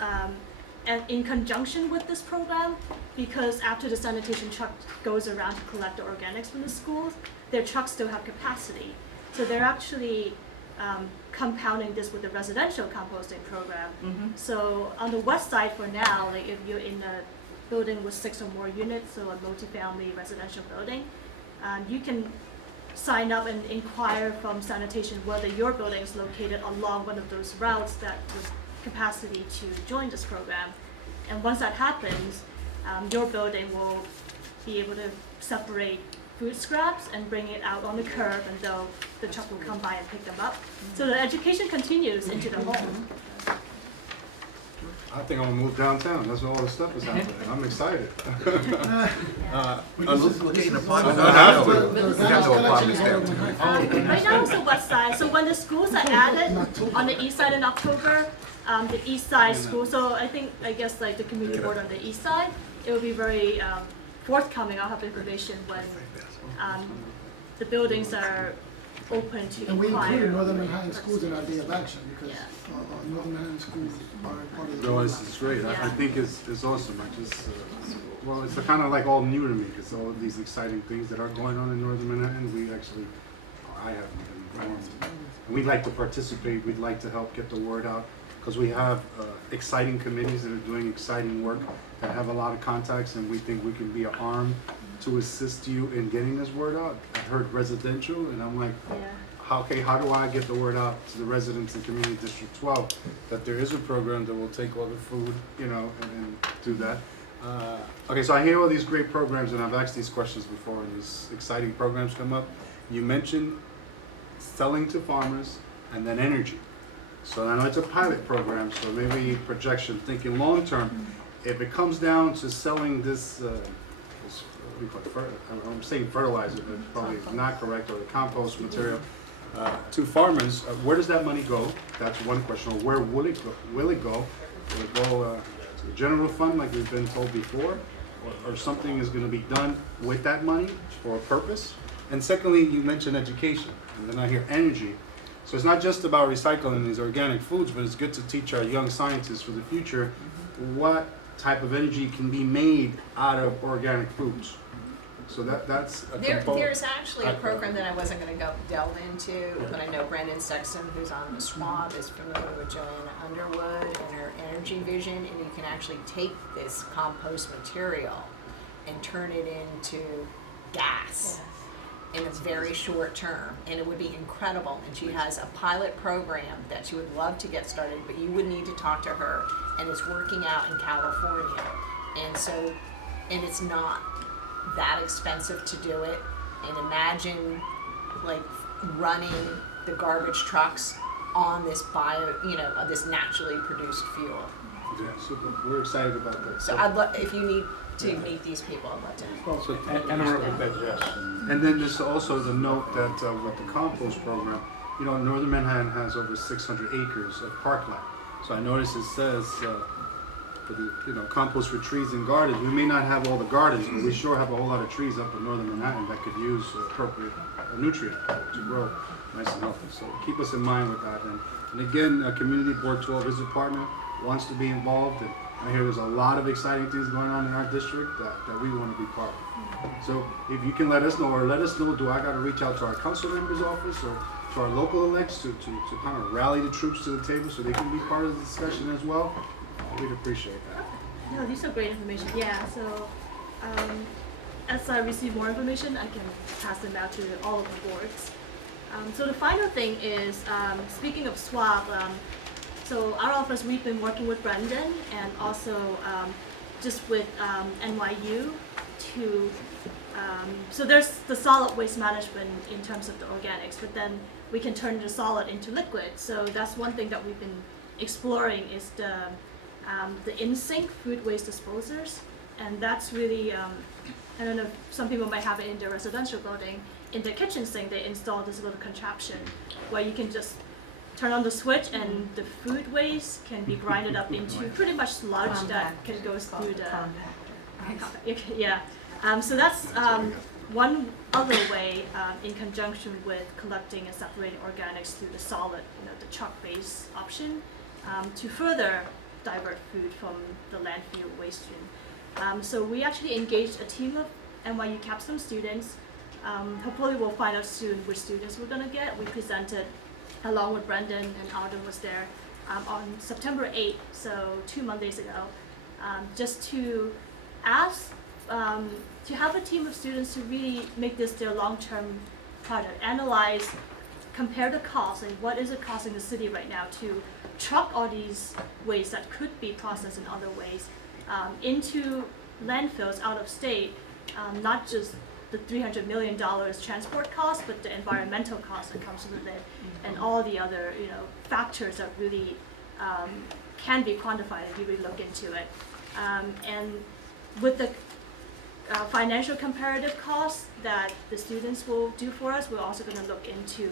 and in conjunction with this program, because after the sanitation truck goes around to collect the organics from the schools, their trucks still have capacity. So they're actually compounding this with the residential composting program. So on the west side for now, like if you're in a building with 6 or more units, so a multifamily residential building, you can sign up and inquire from sanitation whether your building is located along one of those routes that with capacity to join this program. And once that happens, your building will be able to separate food scraps and bring it out on the curb, and the truck will come by and pick them up. So the education continues into the home. I think I'm gonna move downtown, that's where all the stuff is happening, I'm excited. Looking apartment. I have to. We got no apartments downtown. Right now it's the west side, so when the schools are added on the east side in October, the east side school, so I guess like the community board on the east side, it will be very forthcoming. I'll have information when the buildings are open to And we inquire. included Northern Manhattan schools in our day of action, because Yeah. Northern Manhattan schools are part of the. No, it's great, I think it's awesome, I just, well, it's kind of like all new to me, because all of these exciting things that are going on in Northern Manhattan, I haven't been informed. And we'd like to participate, we'd like to help get the word out, because we have exciting committees that are doing exciting work, that have a lot of contacts, and we think we can be an arm to assist you in getting this word out. I heard residential, and I'm like, Yeah. how do I get the word out to the residents in Community District 12 that there is a program that will take all the food, and do that. Okay, so I hear all these great programs, and I've asked these questions before, and these exciting programs come up. You mentioned selling to farmers and then energy. So I know it's a pilot program, so maybe projection, thinking long term, if it comes down to selling this what do you call it, I'm saying fertilizer, but probably not correct, or the compost material, to farmers, where does that money go? That's one question. Or where will it go? Will it go to the general fund, like we've been told before, or something is going to be done with that money for a purpose? And secondly, you mentioned education, and then I hear energy. So it's not just about recycling these organic foods, but it's good to teach our young scientists for the future what type of energy can be made out of organic foods. So that's a component. There's actually a program that I wasn't gonna go delve into, but I know Brendan Sexton, who's on the SWAB, is familiar with Joanna Underwood and her energy vision, and you can actually take this compost material and turn it into gas in a very short term, and it would be incredible. And she has a pilot program that she would love to get started, but you would need to talk to her, and it's working out in California. And so, and it's not that expensive to do it. And imagine like running the garbage trucks on this this naturally produced fuel. Yeah, super. We're excited about that. So I'd love, if you need to meet these people, I'd love to. So, Anaerobic digestion. and then there's also the note that with the compost program, Northern Manhattan has over 600 acres of parkland. So I noticed it says for the compost for trees and gardens. We may not have all the gardens, but we sure have a whole lot of trees up in Northern Manhattan that could use appropriate nutrient to grow nice and healthy. So keep us in mind with that. And again, Community Board 12 is a partner, wants to be involved, and I hear there's a lot of exciting things going on in our district that we want to be part of. So if you can let us know, or let us know, do I got to reach out to our council member's office or to our local elects to kind of rally the troops to the table so they can be part of the discussion as well? We'd appreciate that. No, these are great information. Yeah, so as I receive more information, I can pass them out to all of the boards. So the final thing is, speaking of swap, so our office, we've been working with Brendan and also just with NYU to, so there's the solid waste management in terms of the organics, but then we can turn the solid into liquid. So that's one thing that we've been exploring is the in-sink food waste disposers. And that's really, I don't know, some people might have it in their residential building. In their kitchen sink, they install this little contraption where you can just turn on the switch and the food waste can be grinded up into pretty much sludge that can go through the yeah. So that's one other way in conjunction with collecting and separating organics through the solid, the chalk-based option, to further divert food from the landfill waste stream. So we actually engaged a team of NYU Capstone students. Hopefully we'll find out soon which students we're gonna get. We presented along with Brendan, and Alden was there on September 8th, so 2 Mondays ago, just to ask, to have a team of students to really make this their long-term project, analyze, compare the cost, and what is it costing the city right now to truck all these waste that could be processed in other ways into landfills out of state, not just the $300 million transport cost, but the environmental cost that comes with it, and all the other factors that really can be quantified if you really look into it. And with the financial comparative costs that the students will do for us, we're also going to look into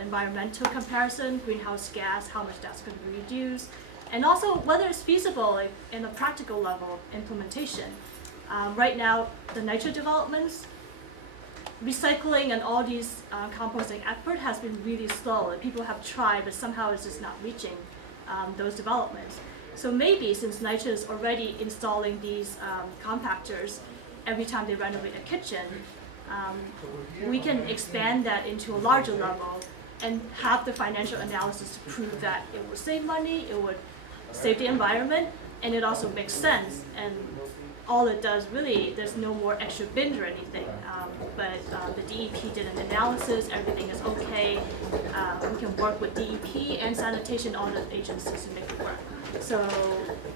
environmental comparison, greenhouse gas, how much that's going to be reduced, and also whether it's feasible in a practical level implementation. Right now, the NYCHA developments, recycling and all these composting effort has been really slow. And people have tried, but somehow it's just not reaching those developments. So maybe since NYCHA is already installing these compactors every time they renovate a kitchen, we can expand that into a larger level and have the financial analysis to prove that it will save money, it would save the environment, and it also makes sense. And all it does really, there's no more extra bins or anything. But the DEP did an analysis, everything is okay. We can work with DEP and sanitation, all the agencies to make it work. So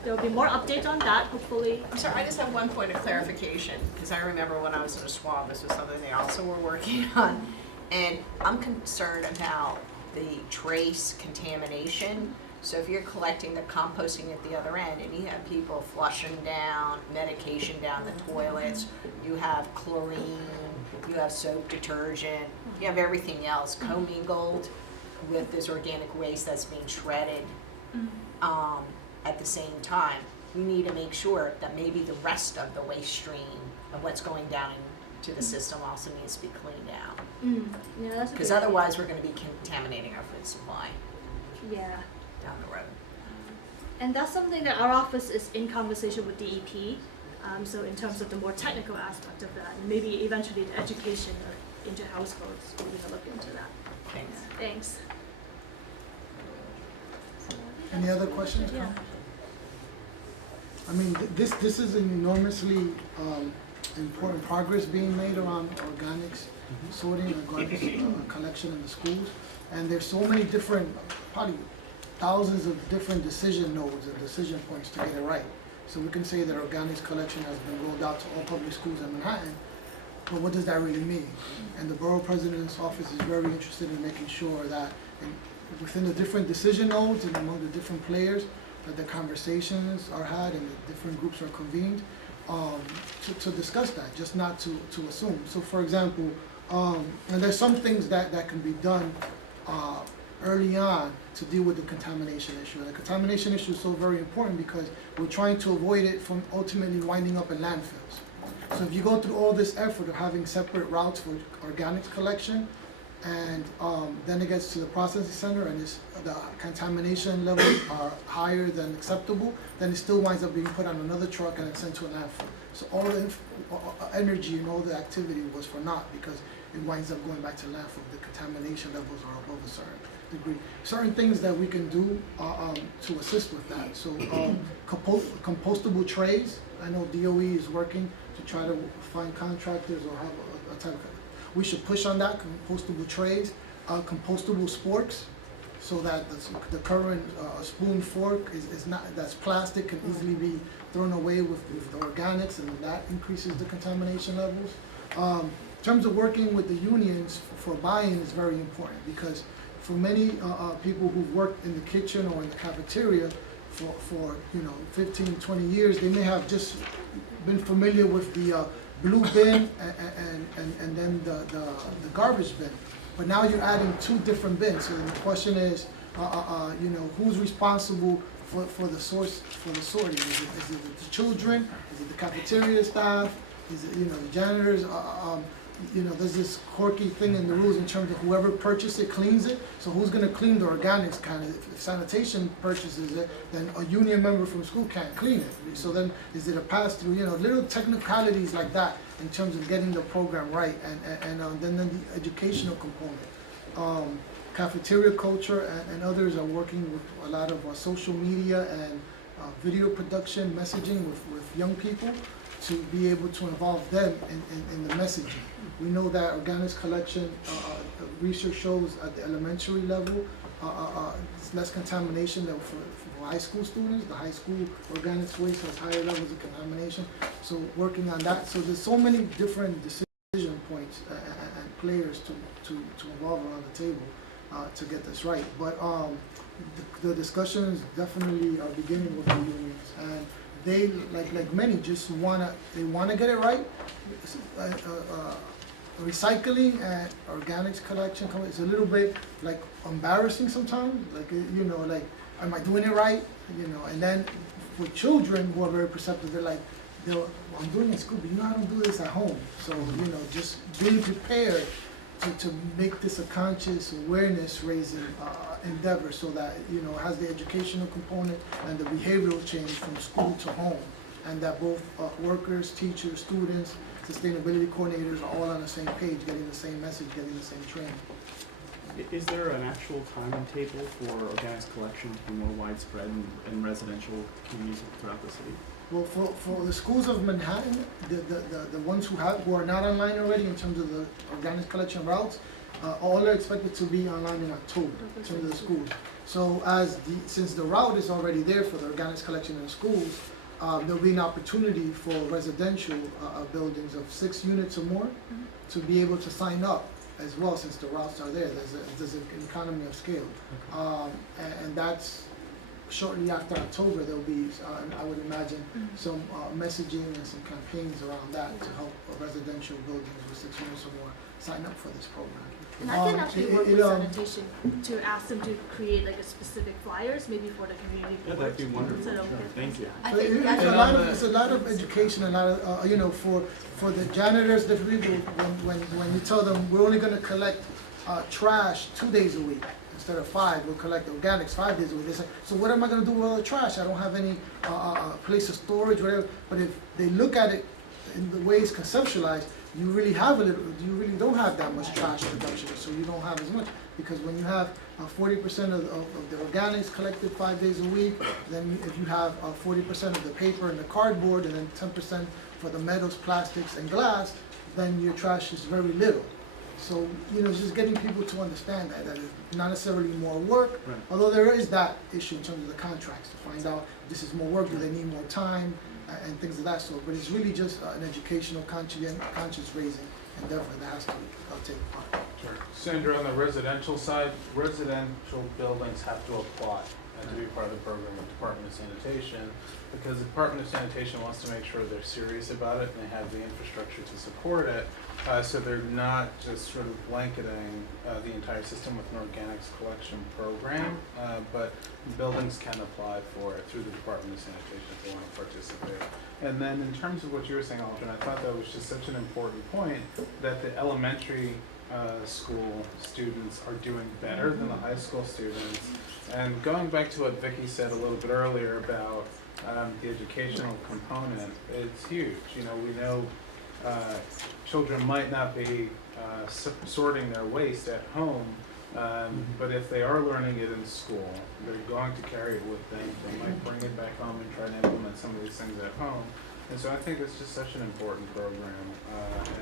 there'll be more updates on that, hopefully. I'm sorry, I just have one point of clarification, because I remember when I was in a swab, this was something they also were working on. And I'm concerned about the trace contamination. So if you're collecting the composting at the other end and you have people flushing down medication down the toilets, you have chlorine, you have soap detergent, you have everything else commingled with this organic waste that's being shredded at the same time, we need to make sure that maybe the rest of the waste stream of what's going down into the system also needs to be cleaned out. Yeah, that's a Because good idea. otherwise we're going to be contaminating our food supply Yeah. down the road. And that's something that our office is in conversation with DEP. So in terms of the more technical aspect of that, and maybe eventually the education into households, we're gonna look into that. Thanks. Thanks. Any other questions? Yeah. I mean, this is an enormously important progress being made around organics sorting and garbage collection in the schools. And there's so many different, probably thousands of different decision nodes and decision points to get it right. So we can say that organics collection has been rolled out to all public schools in Manhattan, but what does that really mean? And the borough president's office is very interested in making sure that within the different decision nodes and among the different players, that the conversations are had and the different groups are convened to discuss that, just not to assume. So for example, and there's some things that can be done early on to deal with the contamination issue. And the contamination issue is so very important because we're trying to avoid it from ultimately winding up in landfills. So if you go through all this effort of having separate routes for organics collection, and then it gets to the processing center and the contamination levels are higher than acceptable, then it still winds up being put on another truck and it's sent to a landfill. So all the energy and all the activity was for naught because it winds up going back to landfill. The contamination levels are above a certain degree. Certain things that we can do to assist with that. So compostable trays. I know DOE is working to try to find contractors or have a type of. We should push on that, compostable trays, compostable sporks, so that the current spoon fork is not, that's plastic, can easily be thrown away with the organics, and that increases the contamination levels. In terms of working with the unions for buy-in is very important, because for many people who've worked in the kitchen or in the cafeteria for 15, 20 years, they may have just been familiar with the blue bin and then the garbage bin. But now you're adding two different bins. So the question is, who's responsible for the sorting? Is it the children? Is it the cafeteria staff? Is it the janitors? There's this quirky thing in the rules in terms of whoever purchases it cleans it. So who's going to clean the organics? Kind of, if sanitation purchases it, then a union member from school can't clean it. So then, is it a pass through? Little technicalities like that in terms of getting the program right, and then the educational component. Cafeteria culture and others are working with a lot of social media and video production, messaging with young people to be able to involve them in the messaging. We know that organics collection, research shows at the elementary level, it's less contamination than for high school students. The high school organics waste has higher levels of contamination. So working on that. So there's so many different decision points and players to involve around the table to get this right. But the discussions definitely are beginning with the unions, and they like many just wanna get it right. Recycling and organics collection is a little bit like embarrassing sometimes. Like am I doing it right? And then for children who are very perceptive, they're like, I'm doing it in school, but I don't do this at home. So just being prepared to make this a conscious awareness raising endeavor, so that it has the educational component and the behavioral change from school to home, and that both workers, teachers, students, sustainability coordinators are all on the same page, getting the same message, getting the same training. Is there an actual timetable for organics collection to be more widespread in residential communities throughout the city? Well, for the schools of Manhattan, the ones who are not online already in terms of the organics collection routes, all are expected to be online in October in terms of the schools. So since the route is already there for the organics collection in the schools, there'll be an opportunity for residential buildings of 6 units or more to be able to sign up as well, since the routes are there. There's an economy of scale. And that's shortly after October. There'll be, I would imagine, some messaging and some campaigns around that to help residential buildings with 6 units or more sign up for this program. And I can actually work with sanitation to ask them to create like a specific flyers, maybe for the community. Yeah, that'd be wonderful. So Thank you. I think that's It's a lot of education, a lot of for the janitors. When you tell them we're only going to collect trash 2 days a week instead of 5, we'll collect organics 5 days a week. They say, so what am I going to do with all the trash? I don't have any place of storage, whatever. But if they look at it in the way it's conceptualized, you really don't have that much trash production, so you don't have as much, because when you have 40% of the organics collected 5 days a week, then if you have 40% of the paper and the cardboard, and then 10% for the metals, plastics, and glass, then your trash is very little. So just getting people to understand that it's not necessarily more work, Right. although there is that issue in terms of the contracts to find out this is more work, do they need more time, and things of that sort. But it's really just an educational, conscious raising endeavor that has to take part. Sure. Sandra, on the residential side, residential buildings have to apply and to be part of the program with Department of Sanitation, because the Department of Sanitation wants to make sure they're serious about it and they have the infrastructure to support it, so they're not just sort of blanketing the entire system with an organics collection program, but buildings can apply for it through the Department of Sanitation if they want to participate. And then in terms of what you were saying, Aldrin, I thought that was just such an important point, that the elementary school students are doing better than the high school students. And going back to what Vicky said a little bit earlier about the educational component, it's huge. You know, we know children might not be sorting their waste at home, but if they are learning it in school, they're going to carry it with them. They might bring it back home and try to implement some of these things at home. And so I think it's just such an important program,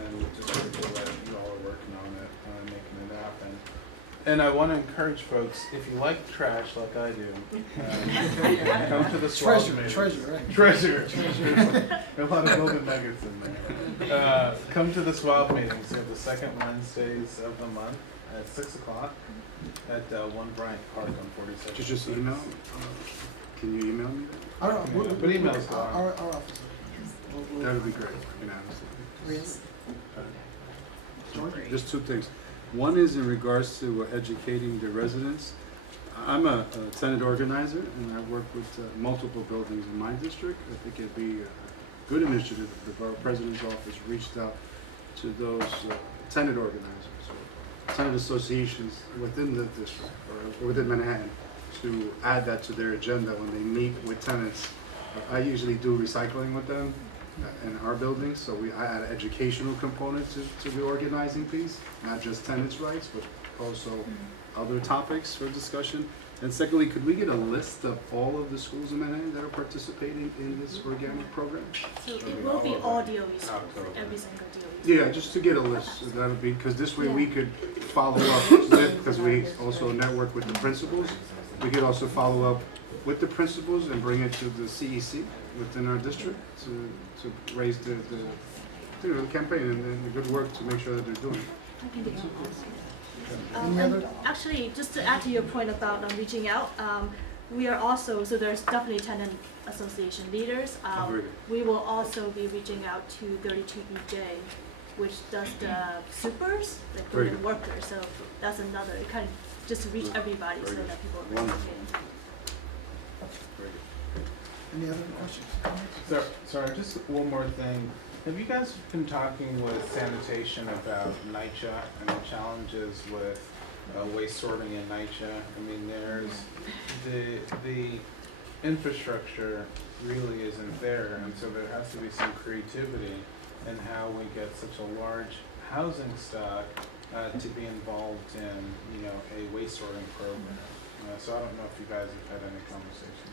and just really cool that you all are working on it, making it happen. And I want to encourage folks, if you like trash like I do, come to the swap meetings. Treasure. There are a lot of golden nuggets in there. Come to the swap meetings. We have the second Wednesdays of the month at 6 o'clock at 1 Bryant Park on 42nd. Did you just email? Can you email me that? Our, But emails go on. our office. That would be great, unanimously. Just two things. One is in regards to educating the residents. I'm a tenant organizer, and I work with multiple buildings in my district. I think it'd be a good initiative if the Borough President's Office reached out to those tenant organizers, or tenant associations within the district, or within Manhattan, to add that to their agenda when they meet with tenants. I usually do recycling with them in our buildings, so I add an educational component to the organizing piece, not just tenants' rights, but also other topics for discussion. And secondly, could we get a list of all of the schools in Manhattan that are participating in this organic program? So it will be all DOE schools, every single DOE. Yeah, just to get a list, that would be, because this way we could follow up, because we also network with the principals. We could also follow up with the principals and bring it to the CEC within our district to raise the campaign and the good work to make sure that they're doing it. Any other? Actually, just to add to your point about reaching out, we are also, so there's definitely tenant association leaders. Agreed. We will also be reaching out to 32EJ, which does the supers, the Very building good. workers. So that's another, kind of just to reach everybody so Very good. that people are Wonderful. participating. Very good. Any other questions? Sorry, just one more thing. Have you guys been talking with sanitation about NYCHA and the challenges with waste sorting in NYCHA? I mean, there's the infrastructure really isn't there, and so there has to be some creativity in how we get such a large housing stock to be involved in, a waste sorting program. So I don't know if you guys have had any conversations.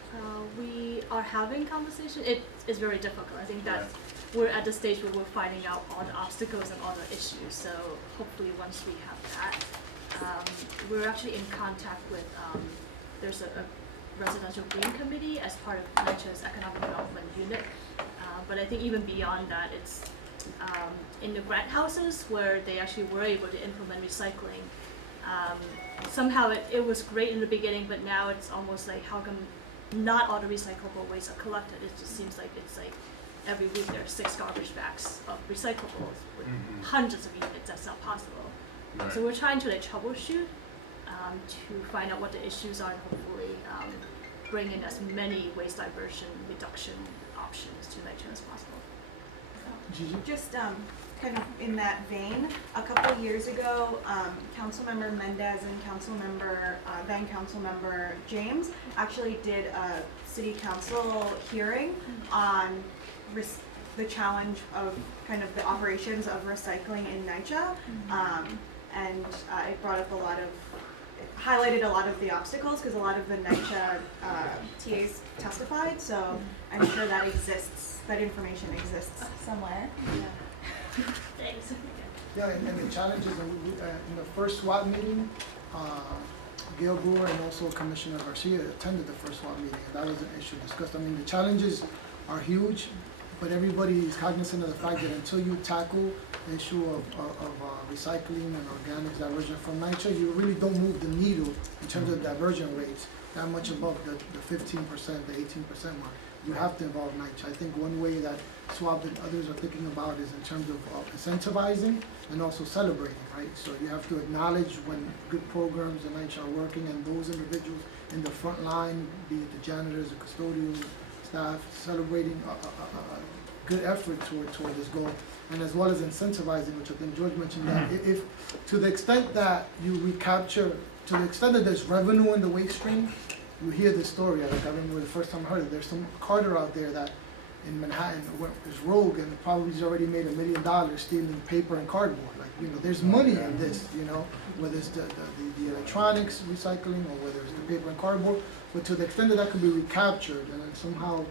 We are having conversation. It is very difficult. I think that we're at the stage where we're finding out all the obstacles and all the issues. So hopefully once we have that, we're actually in contact with, there's a residential green committee as part of NYCHA's economic development unit. But I think even beyond that, it's in the grant houses where they actually were able to implement recycling. Somehow it was great in the beginning, but now it's almost like, how come not all the recyclable waste are collected? It just seems like it's like every week there are 6 garbage bags of recyclables with hundreds of units. That's not possible. Right. So we're trying to troubleshoot to find out what the issues are and hopefully bring in as many waste diversion reduction options to NYCHA as possible. Gigi? Just kind of in that vein, a couple of years ago, Councilmember Mendez and then Councilmember James actually did a city council hearing on the challenge of kind of the operations of recycling in NYCHA, and it brought up highlighted a lot of the obstacles because a lot of the NYCHA TAs testified. So I'm sure that information exists somewhere. Thanks. Yeah, and the challenges, in the first SWAT meeting, Gail Brewer and also Commissioner Garcia attended the first SWAT meeting, and that was an issue discussed. I mean, the challenges are huge, but everybody is cognizant of the fact that until you tackle the issue of recycling and organics diversion from NYCHA, you really don't move the needle in terms of diversion rates that much above the 15%, the 18% mark. You have to involve NYCHA. I think one way that SWAB and others are thinking about is in terms of incentivizing and also celebrating, right? So you have to acknowledge when good programs in NYCHA are working and those individuals in the front line, be it the janitors, the custodial staff, celebrating good effort toward this goal, and as well as incentivizing, which I think George mentioned, that if, to the extent that you recapture, to the extent that there's revenue in the waste stream, you hear this story, like I remember the first time I heard it, there's some carter out there that in Manhattan is rogue and probably has already made $1 million stealing paper and cardboard. Like, you know, there's money in this, you know, whether it's the electronics recycling or whether it's the paper and cardboard. But to the extent that that could be recaptured and then somehow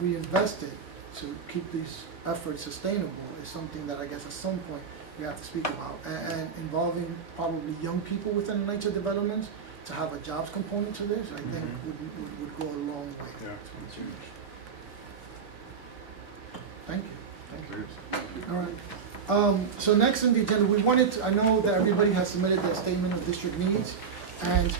reinvested to keep these efforts sustainable is something that I guess at some point we have to speak about. And involving probably young people within nature developments to have a jobs component to this, I think would go a long way. Yeah, it's huge. Thank you. All right. So next on the agenda, we wanted to, I know that everybody has submitted their statement of district needs, and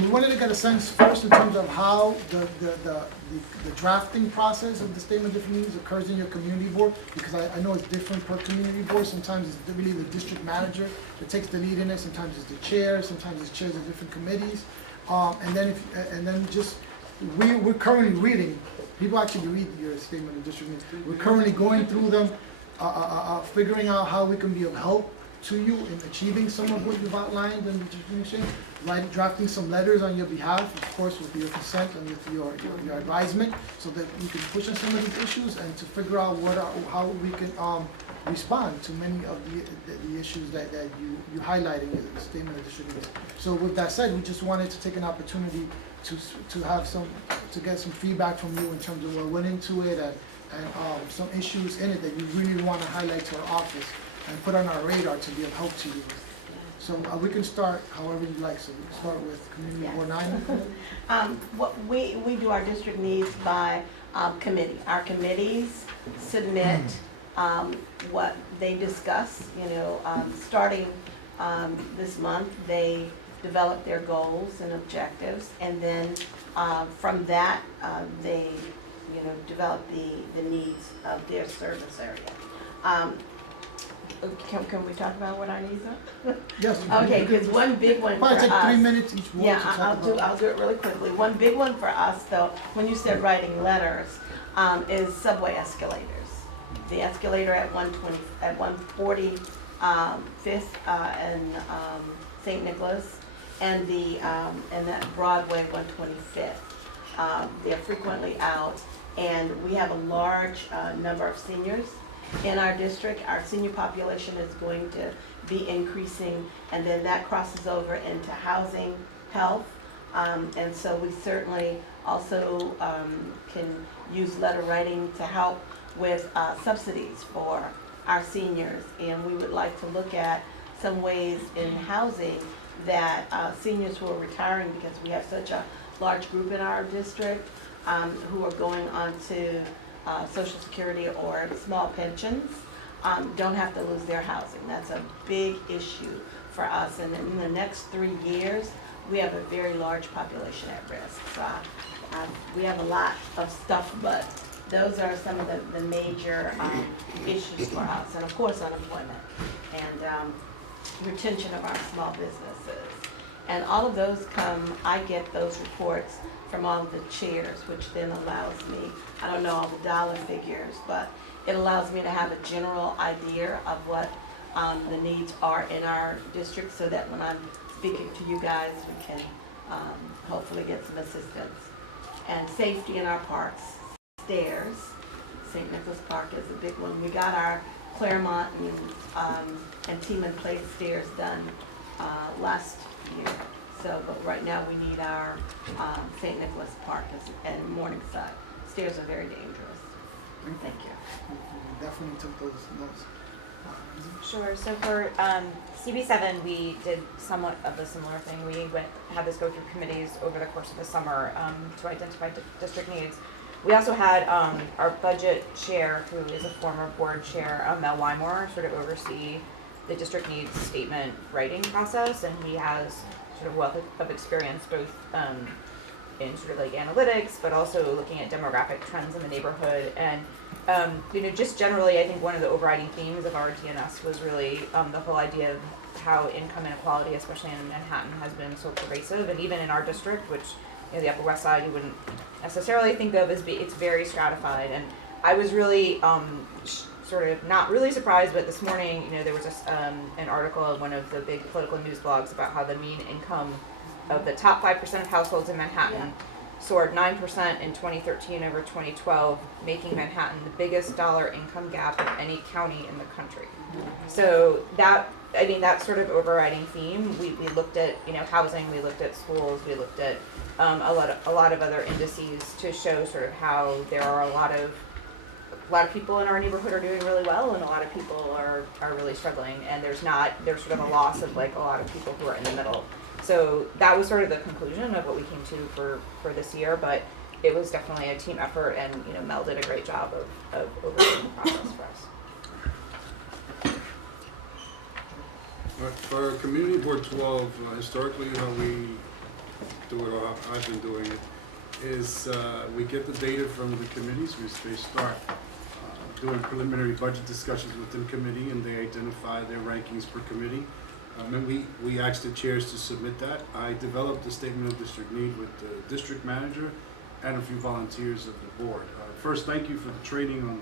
we wanted to get a sense first in terms of how the drafting process of the statement of different needs occurs in your community board, because I know it's different per community board. Sometimes it's really the district manager that takes the lead in it. Sometimes it's the chair. Sometimes it's chairs of different committees. And then we're currently reading. People actually read your statement of district needs. We're currently going through them, figuring out how we can be of help to you in achieving some of what you've outlined in the district needs, drafting some letters on your behalf, of course, with your consent and with your advisement, so that you can push on some of these issues and to figure out how we can respond to many of the issues that you highlight in the statement of district needs. So with that said, we just wanted to take an opportunity to get some feedback from you in terms of what went into it and some issues in it that you really want to highlight to our office and put on our radar to be of help to you. So we can start however you like. So we can start with Community Board 9. What we do our district needs by committee. Our committees submit what they discuss. You know, starting this month, they develop their goals and objectives, and then from that they develop the needs of their service area. Can we talk about what our needs are? Yes. Okay, because one big one for us. Probably take 3 minutes each one Yeah, to talk about. I'll do it really quickly. One big one for us, though, when you said writing letters, is subway escalators. The escalator at 140 Fifth and St. Nicholas, and that Broadway 125th. They're frequently out, and we have a large number of seniors in our district. Our senior population is going to be increasing, and then that crosses over into housing, health, and so we certainly also can use letter writing to help with subsidies for our seniors, and we would like to look at some ways in housing that seniors who are retiring, because we have such a large group in our district who are going on to Social Security or small pensions, don't have to lose their housing. That's a big issue for us, and in the next 3 years, we have a very large population at risk. So we have a lot of stuff, but those are some of the major issues for us, and of course unemployment and retention of our small businesses. And all of those I get those reports from all of the chairs, which then allows me, I don't know all the dollar figures, but it allows me to have a general idea of what the needs are in our district, so that when I'm speaking to you guys, we can hopefully get some assistance. And safety in our parks, stairs. St. Nicholas Park is a big one. We got our Claremont and Teeman Place stairs done last year. So, but right now we need our St. Nicholas Park and Morningside. Stairs are very dangerous. Thank you. We definitely took those notes. Sure. So for CB7, we did somewhat of a similar thing. We had this go through committees over the course of the summer to identify district needs. We also had our budget chair, who is a former board chair, Mel Wymore, sort of oversee the district needs statement writing process, and he has sort of wealth of experience both in sort of like analytics, but also looking at demographic trends in the neighborhood. And just generally, I think one of the overriding themes of our DNS was really the whole idea of how income inequality, especially in Manhattan, has been so pervasive, and even in our district, which the Upper West Side you wouldn't necessarily think of as it's very stratified, and I was really sort of not really surprised, but this morning, there was an article in one of the big political news blogs about how the mean income of the top 5% of households in Manhattan soared 9% in 2013 over 2012, making Manhattan the biggest dollar income gap of any county in the country. So that's sort of overriding theme. We looked at housing, we looked at schools, we looked at a lot of other indices to show sort of how there are a lot of people in our neighborhood are doing really well, and a lot of people are really struggling, and there's sort of a loss of like a lot of people who are in the middle. So that was sort of the conclusion of what we came to for this year, but it was definitely a team effort, and Mel did a great job of overseeing the process for us. For Community Board 12, historically how we do it, or how I've been doing it, is we get the data from the committees. They start doing preliminary budget discussions within committee, and they identify their rankings per committee. And we asked the chairs to submit that. I developed a statement of district need with the district manager and a few volunteers of the board. First, thank you for the training on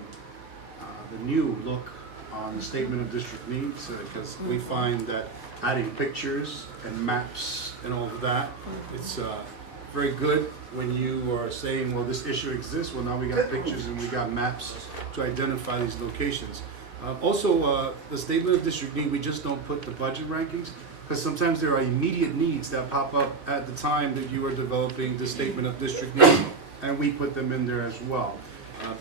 the new look on the statement of district needs, because we find that adding pictures and maps and all of that, it's very good when you are saying, well, this issue exists. Well, now we got pictures and we got maps to identify these locations. Also, the statement of district need, we just don't put the budget rankings, because sometimes there are immediate needs that pop up at the time that you are developing the statement of district need, and we put them in there as well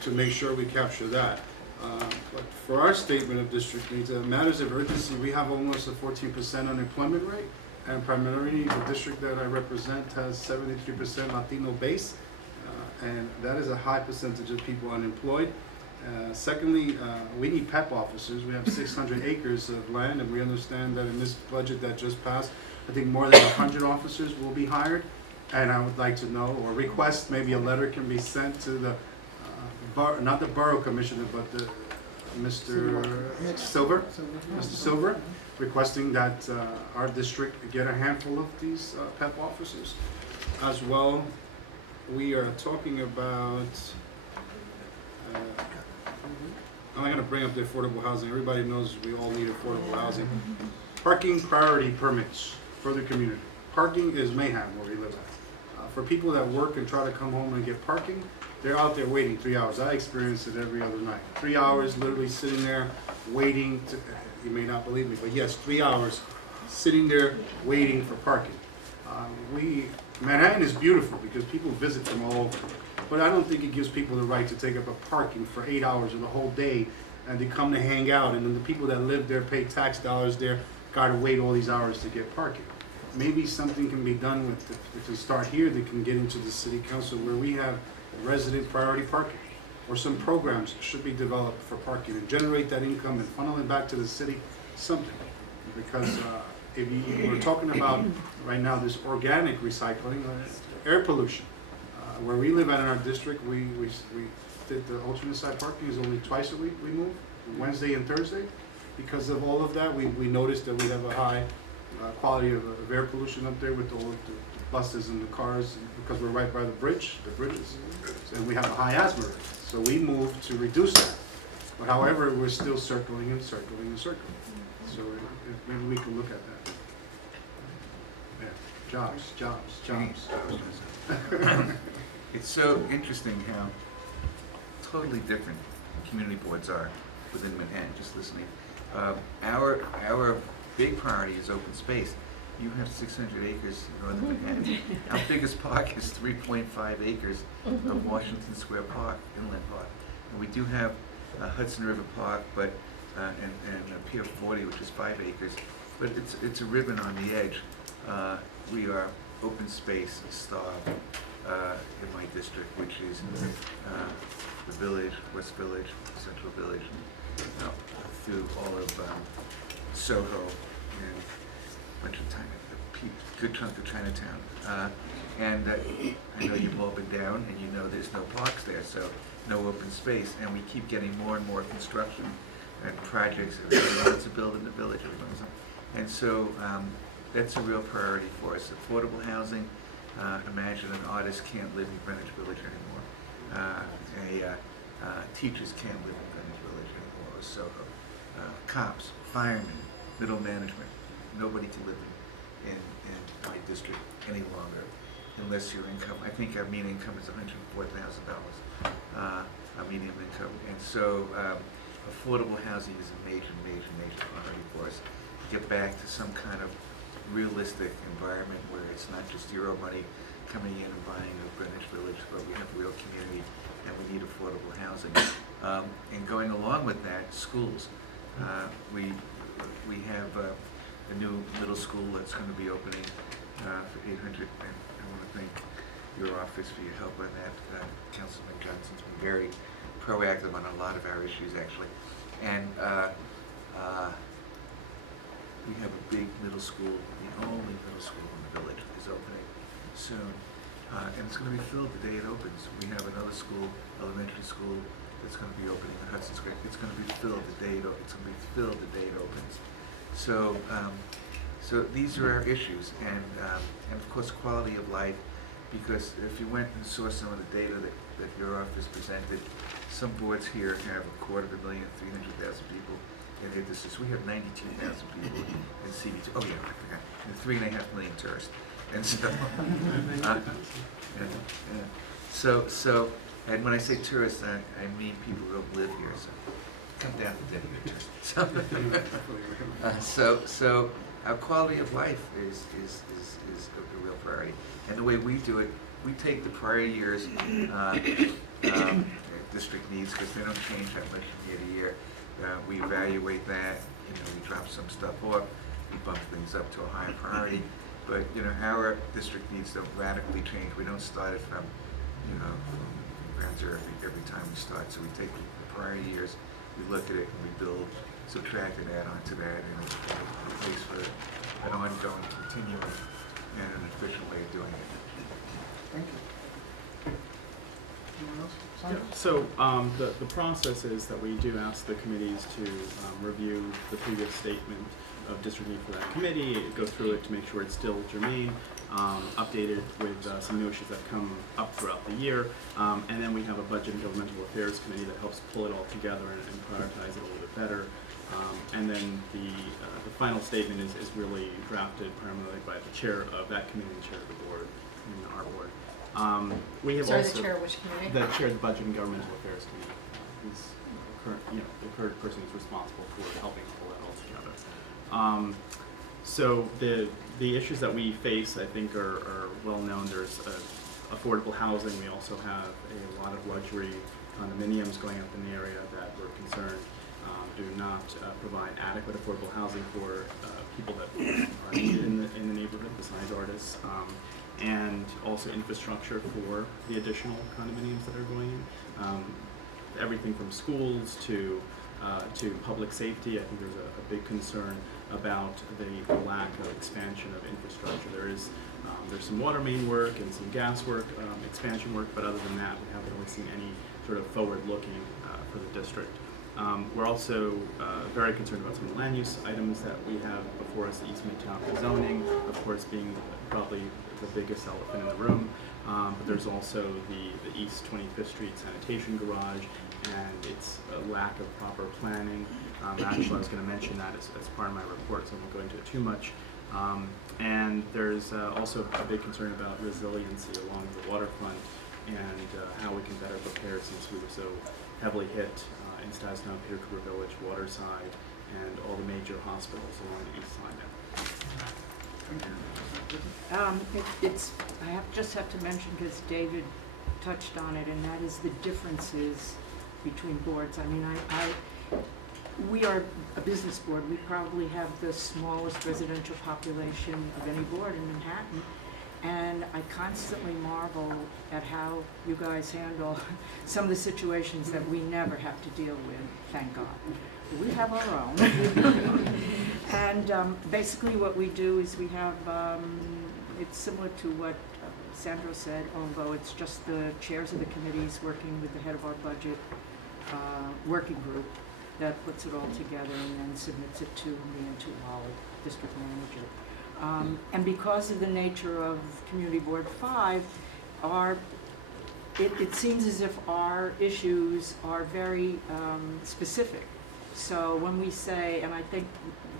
to make sure we capture that. But for our statement of district needs, matters of urgency, we have almost a 14% unemployment rate, and primarily the district that I represent has 73% Latino base, and that is a high percentage of people unemployed. Secondly, we need PEP officers. We have 600 acres of land, and we understand that in this budget that just passed, I think more than 100 officers will be hired. And I would like to know, or request, maybe a letter can be sent to the, not the Borough Commissioner, but the Mr. Silver, Mr. Silver, requesting that our district get a handful of these PEP officers. As well, we are talking about, I'm not going to bring up the affordable housing. Everybody knows we all need affordable housing. Parking priority permits for the community. Parking is mayhem where we live at. For people that work and try to come home and get parking, they're out there waiting 3 hours. I experience it every other night. 3 hours literally sitting there waiting to, you may not believe me, but yes, 3 hours sitting there waiting for parking. Manhattan is beautiful because people visit from all over. But I don't think it gives people the right to take up a parking for 8 hours or the whole day, and they come to hang out, and then the people that live there, pay tax dollars there, gotta wait all these hours to get parking. Maybe something can be done with, if we start here, they can get into the city council where we have resident priority parking, or some programs should be developed for parking and generate that income and funnel it back to the city, something. Because if we're talking about right now this organic recycling, air pollution. Where we live at in our district, we did the alternate side parking is only twice a week we move, Wednesday and Thursday. Because of all of that, we noticed that we have a high quality of air pollution up there with all of the buses and the cars, because we're right by the bridges, and we have a high asthma rate. So we moved to reduce that. But however, we're still circling and circling and circling. So maybe we can look at that. Yeah, jobs. It's so interesting how totally different community boards are within Manhattan, just listening. Our big priority is open space. You have 600 acres in northern Manhattan. Our biggest park is 3.5 acres of Washington Square Park, Inland Park. And we do have Hudson River Park, but and Pier 40, which is 5 acres. But it's a ribbon on the edge. We are open space starved in my district, which is the Village, West Village, Central Village, through all of Soho and a bunch of good chunk of Chinatown. And I know you've all been down, and you know there's no parks there, so no open space. And we keep getting more and more construction and projects. Everybody wants to build in the village. And so that's a real priority for us. Affordable housing. Imagine an artist can't live in Greenwich Village anymore. teachers can't live in Greenwich Village anymore, or Soho. Cops, firemen, middle management, nobody can live in my district any longer unless your income, I think our median income is $104,000, our median income. And so affordable housing is a major priority for us. To get back to some kind of realistic environment where it's not just Euro money coming in and buying a Greenwich Village, but we have a real community and we need affordable housing. And going along with that, schools. We have a new middle school that's going to be opening for 800, and I want to thank your office for your help on that. Councilman Johnson's been very proactive on a lot of our issues, actually. And we have a big middle school, the only middle school in the village is opening soon. And it's going to be filled the day it opens. We have another school, elementary school, that's going to be opening in Hudson Square. It's going to be filled the day it opens. So, so these are our issues, and of course quality of life. Because if you went and saw some of the data that your office presented, some boards here have 250,000, 300,000 people in their districts. We have 92,000 people in CB2. Oh yeah, I forgot. And 3.5 million tourists. And so, and when I say tourists, I mean people who don't live here. So come down to dinner, tourists. So our quality of life is a real priority. And the way we do it, we take the prior year's district needs, because they don't change that much from year to year. We evaluate that. We drop some stuff off. We bump things up to a higher priority. But our district needs don't radically change. We don't start it from from ground zero every time we start. So we take the prior years, we look at it, and we build, subtract, and add on to that, and it's a place for an ongoing, continuing, and an efficient way of doing it. Thank you. Anyone else? Yeah, Sandra? so the process is that we do ask the committees to review the previous statement of district need for that committee, go through it to make sure it's still germane, updated with some new issues that come up throughout the year, and then we have a budget and governmental affairs committee that helps pull it all together and prioritize it a little bit better. And then the final statement is really drafted primarily by the chair of that committee and the chair of the board in our board. We have Sorry, also the chair of which committee? the chair of the budget and governmental affairs committee. Who's the current person who's responsible for helping pull that all together. So the issues that we face, I think, are well known. There's affordable housing. We also have a lot of luxury condominiums going up in the area that we're concerned do not provide adequate affordable housing for people that are needed in the neighborhood besides artists, and also infrastructure for the additional condominiums that are going in. Everything from schools to public safety. I think there's a big concern about the lack of expansion of infrastructure. There's some water main work and some gas work, expansion work, but other than that, we haven't really seen any sort of forward-looking for the district. We're also very concerned about some of the land use items that we have before us, the East Midtown zoning, of course, being probably the biggest elephant in the room. But there's also the East 25th Street sanitation garage and its lack of proper planning. Actually, I was going to mention that as part of my report, so I won't go into it too much. And there's also a big concern about resiliency along the waterfront and how we can better prepare since we were so heavily hit in Stuyvesant, Peter Cooper Village, Waterside, and all the major hospitals along the east side I just have to mention, because David touched on it, and that is the differences between boards. I mean, we are a business board. We probably have the smallest residential population of any board in Manhattan. And I constantly marvel at how you guys handle some of the situations that we never have to deal with, thank God. We have our own. And basically what we do is we have, it's similar to what Sandro said, although it's just the chairs of the committees working with the head of our budget working group that puts it all together and then submits it to me and to our district manager. And because of the nature of Community Board 5, our it seems as if our issues are very specific. So when we say, and I think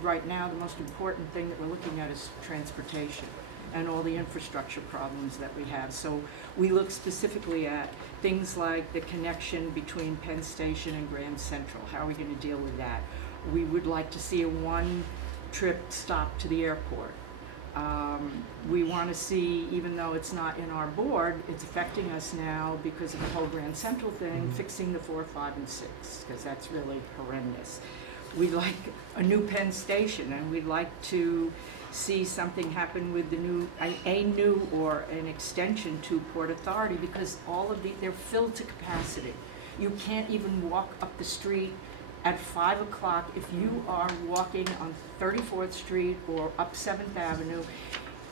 right now the most important thing that we're looking at is transportation and all the infrastructure problems that we have. So we look specifically at things like the connection between Penn Station and Grand Central. How are we going to deal with that? We would like to see a one-trip stop to the airport. We want to see, even though it's not in our board, it's affecting us now because of the whole Grand Central thing, fixing the 4, 5, and 6, because that's really horrendous. We'd like a new Penn Station, and we'd like to see something happen with the new, a new or an extension to Port Authority, because all of they're filled to capacity. You can't even walk up the street at 5 o'clock if you are walking on 34th Street or up 7th Avenue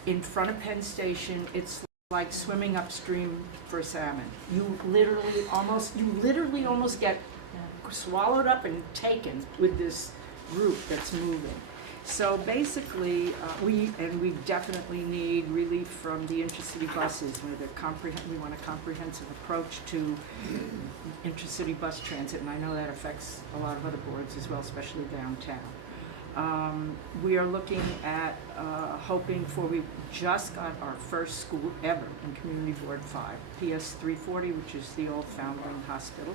in front of Penn Station. It's like swimming upstream for salmon. You literally almost get swallowed up and taken with this group that's moving. So basically, we definitely need relief from the intercity buses. We want a comprehensive approach to intercity bus transit, and I know that affects a lot of other boards as well, especially downtown. We are looking at we just got our first school ever in Community Board 5, PS 340, which is the old Foundling Hospital,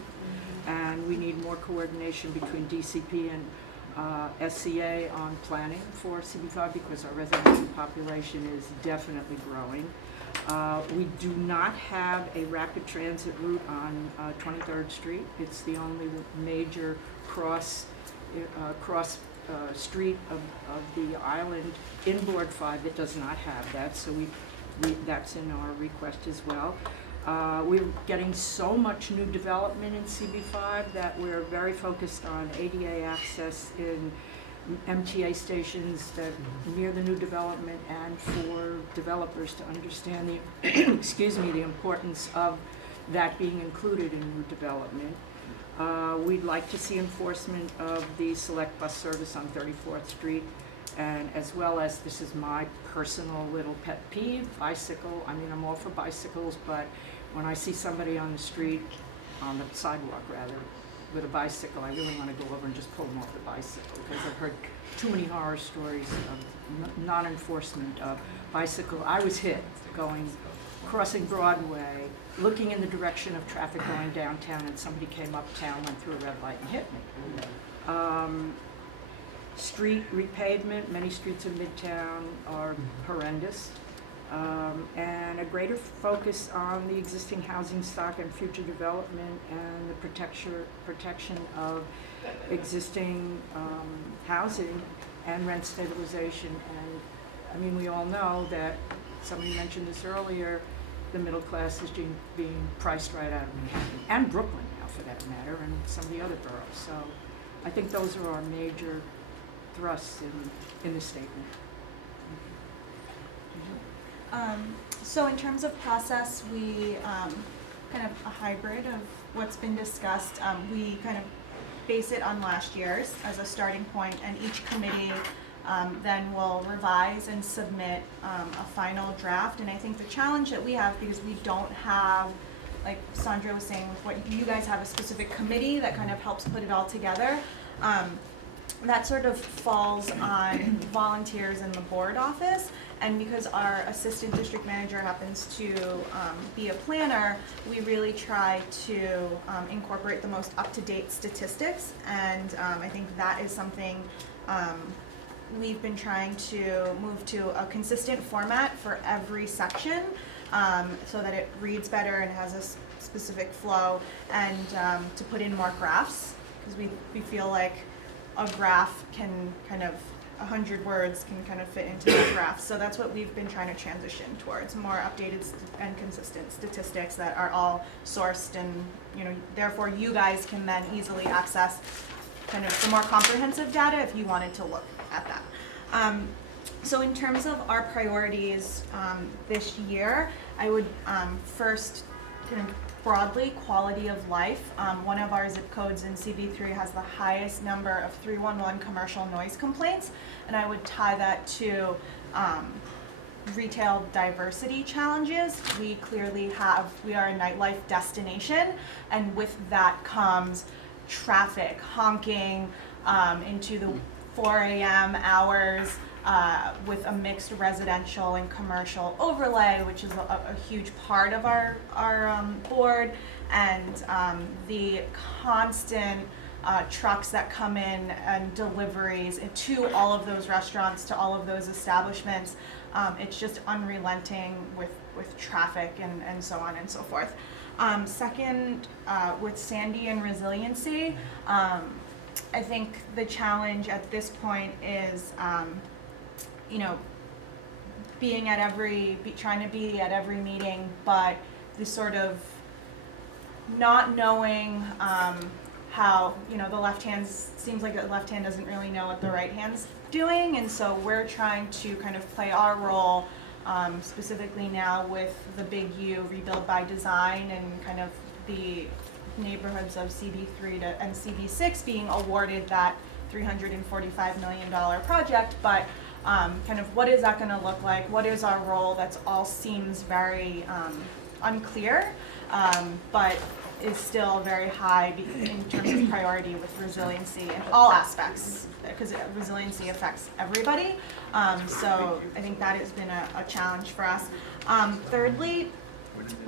and we need more coordination between DCP and SCA on planning for CB5 because our residential population is definitely growing. We do not have a rapid transit route on 23rd Street. It's the only major cross street of the island in Board 5 that does not have that, so that's in our request as well. We're getting so much new development in CB5 that we're very focused on ADA access in MTA stations that near the new development, and for developers to understand the the importance of that being included in new development. We'd like to see enforcement of the select bus service on 34th Street, and as well as, this is my personal little pet peeve, bicycle. I mean, I'm all for bicycles, but when I see somebody on the street, on the sidewalk rather, with a bicycle, I really want to go over and just pull them off the bicycle, because I've heard too many horror stories of non-enforcement of bicycle. I was hit crossing Broadway, looking in the direction of traffic going downtown, and somebody came uptown, went through a red light and hit me. Street repavement, many streets in Midtown are horrendous. And a greater focus on the existing housing stock and future development, and the protection of existing housing and rent stabilization. And I mean, we all know that, somebody mentioned this earlier, the middle class is being priced right out of Manhattan, and Brooklyn now for that matter, and some of the other boroughs. So I think those are our major thrusts in the statement. So in terms of process, we kind of a hybrid of what's been discussed. We kind of base it on last year's as a starting point, and each committee then will revise and submit a final draft. And I think the challenge that we have, because we don't have, like Sandra was saying, with what you guys have, a specific committee that kind of helps put it all together. That sort of falls on volunteers in the board office, and because our assistant district manager happens to be a planner, we really try to incorporate the most up-to-date statistics, and I think that is something we've been trying to move to a consistent format for every section, so that it reads better and has a specific flow, and to put in more graphs, because we feel like a graph can kind of, 100 words can kind of fit into a graph. So that's what we've been trying to transition towards, more updated and consistent statistics that are all sourced, and therefore you guys can then easily access kind of the more comprehensive data if you wanted to look at that. So in terms of our priorities this year, I would first kind of broadly, quality of life. One of our zip codes in CB3 has the highest number of 311 commercial noise complaints, and I would tie that to retail diversity challenges. We are a nightlife destination, and with that comes traffic, honking, into the 4 a.m. hours, with a mixed residential and commercial overlay, which is a huge part of our board, and the constant trucks that come in and deliveries to all of those restaurants, to all of those establishments. It's just unrelenting with traffic and so on and so forth. Second, with Sandy and resiliency, I think the challenge at this point is, trying to be at every meeting, but the sort of not knowing how, the left hand seems like the left hand doesn't really know what the right hand's doing, and so we're trying to kind of play our role, specifically now with the Big U Rebuild by Design and kind of the neighborhoods of CB3 and CB6 being awarded that $345 million project, but kind of what is that going to look like? What is our role? That's all seems very unclear, but is still very high in terms of priority with resiliency in all aspects, because resiliency affects everybody. So I think that has been a challenge for us. Thirdly,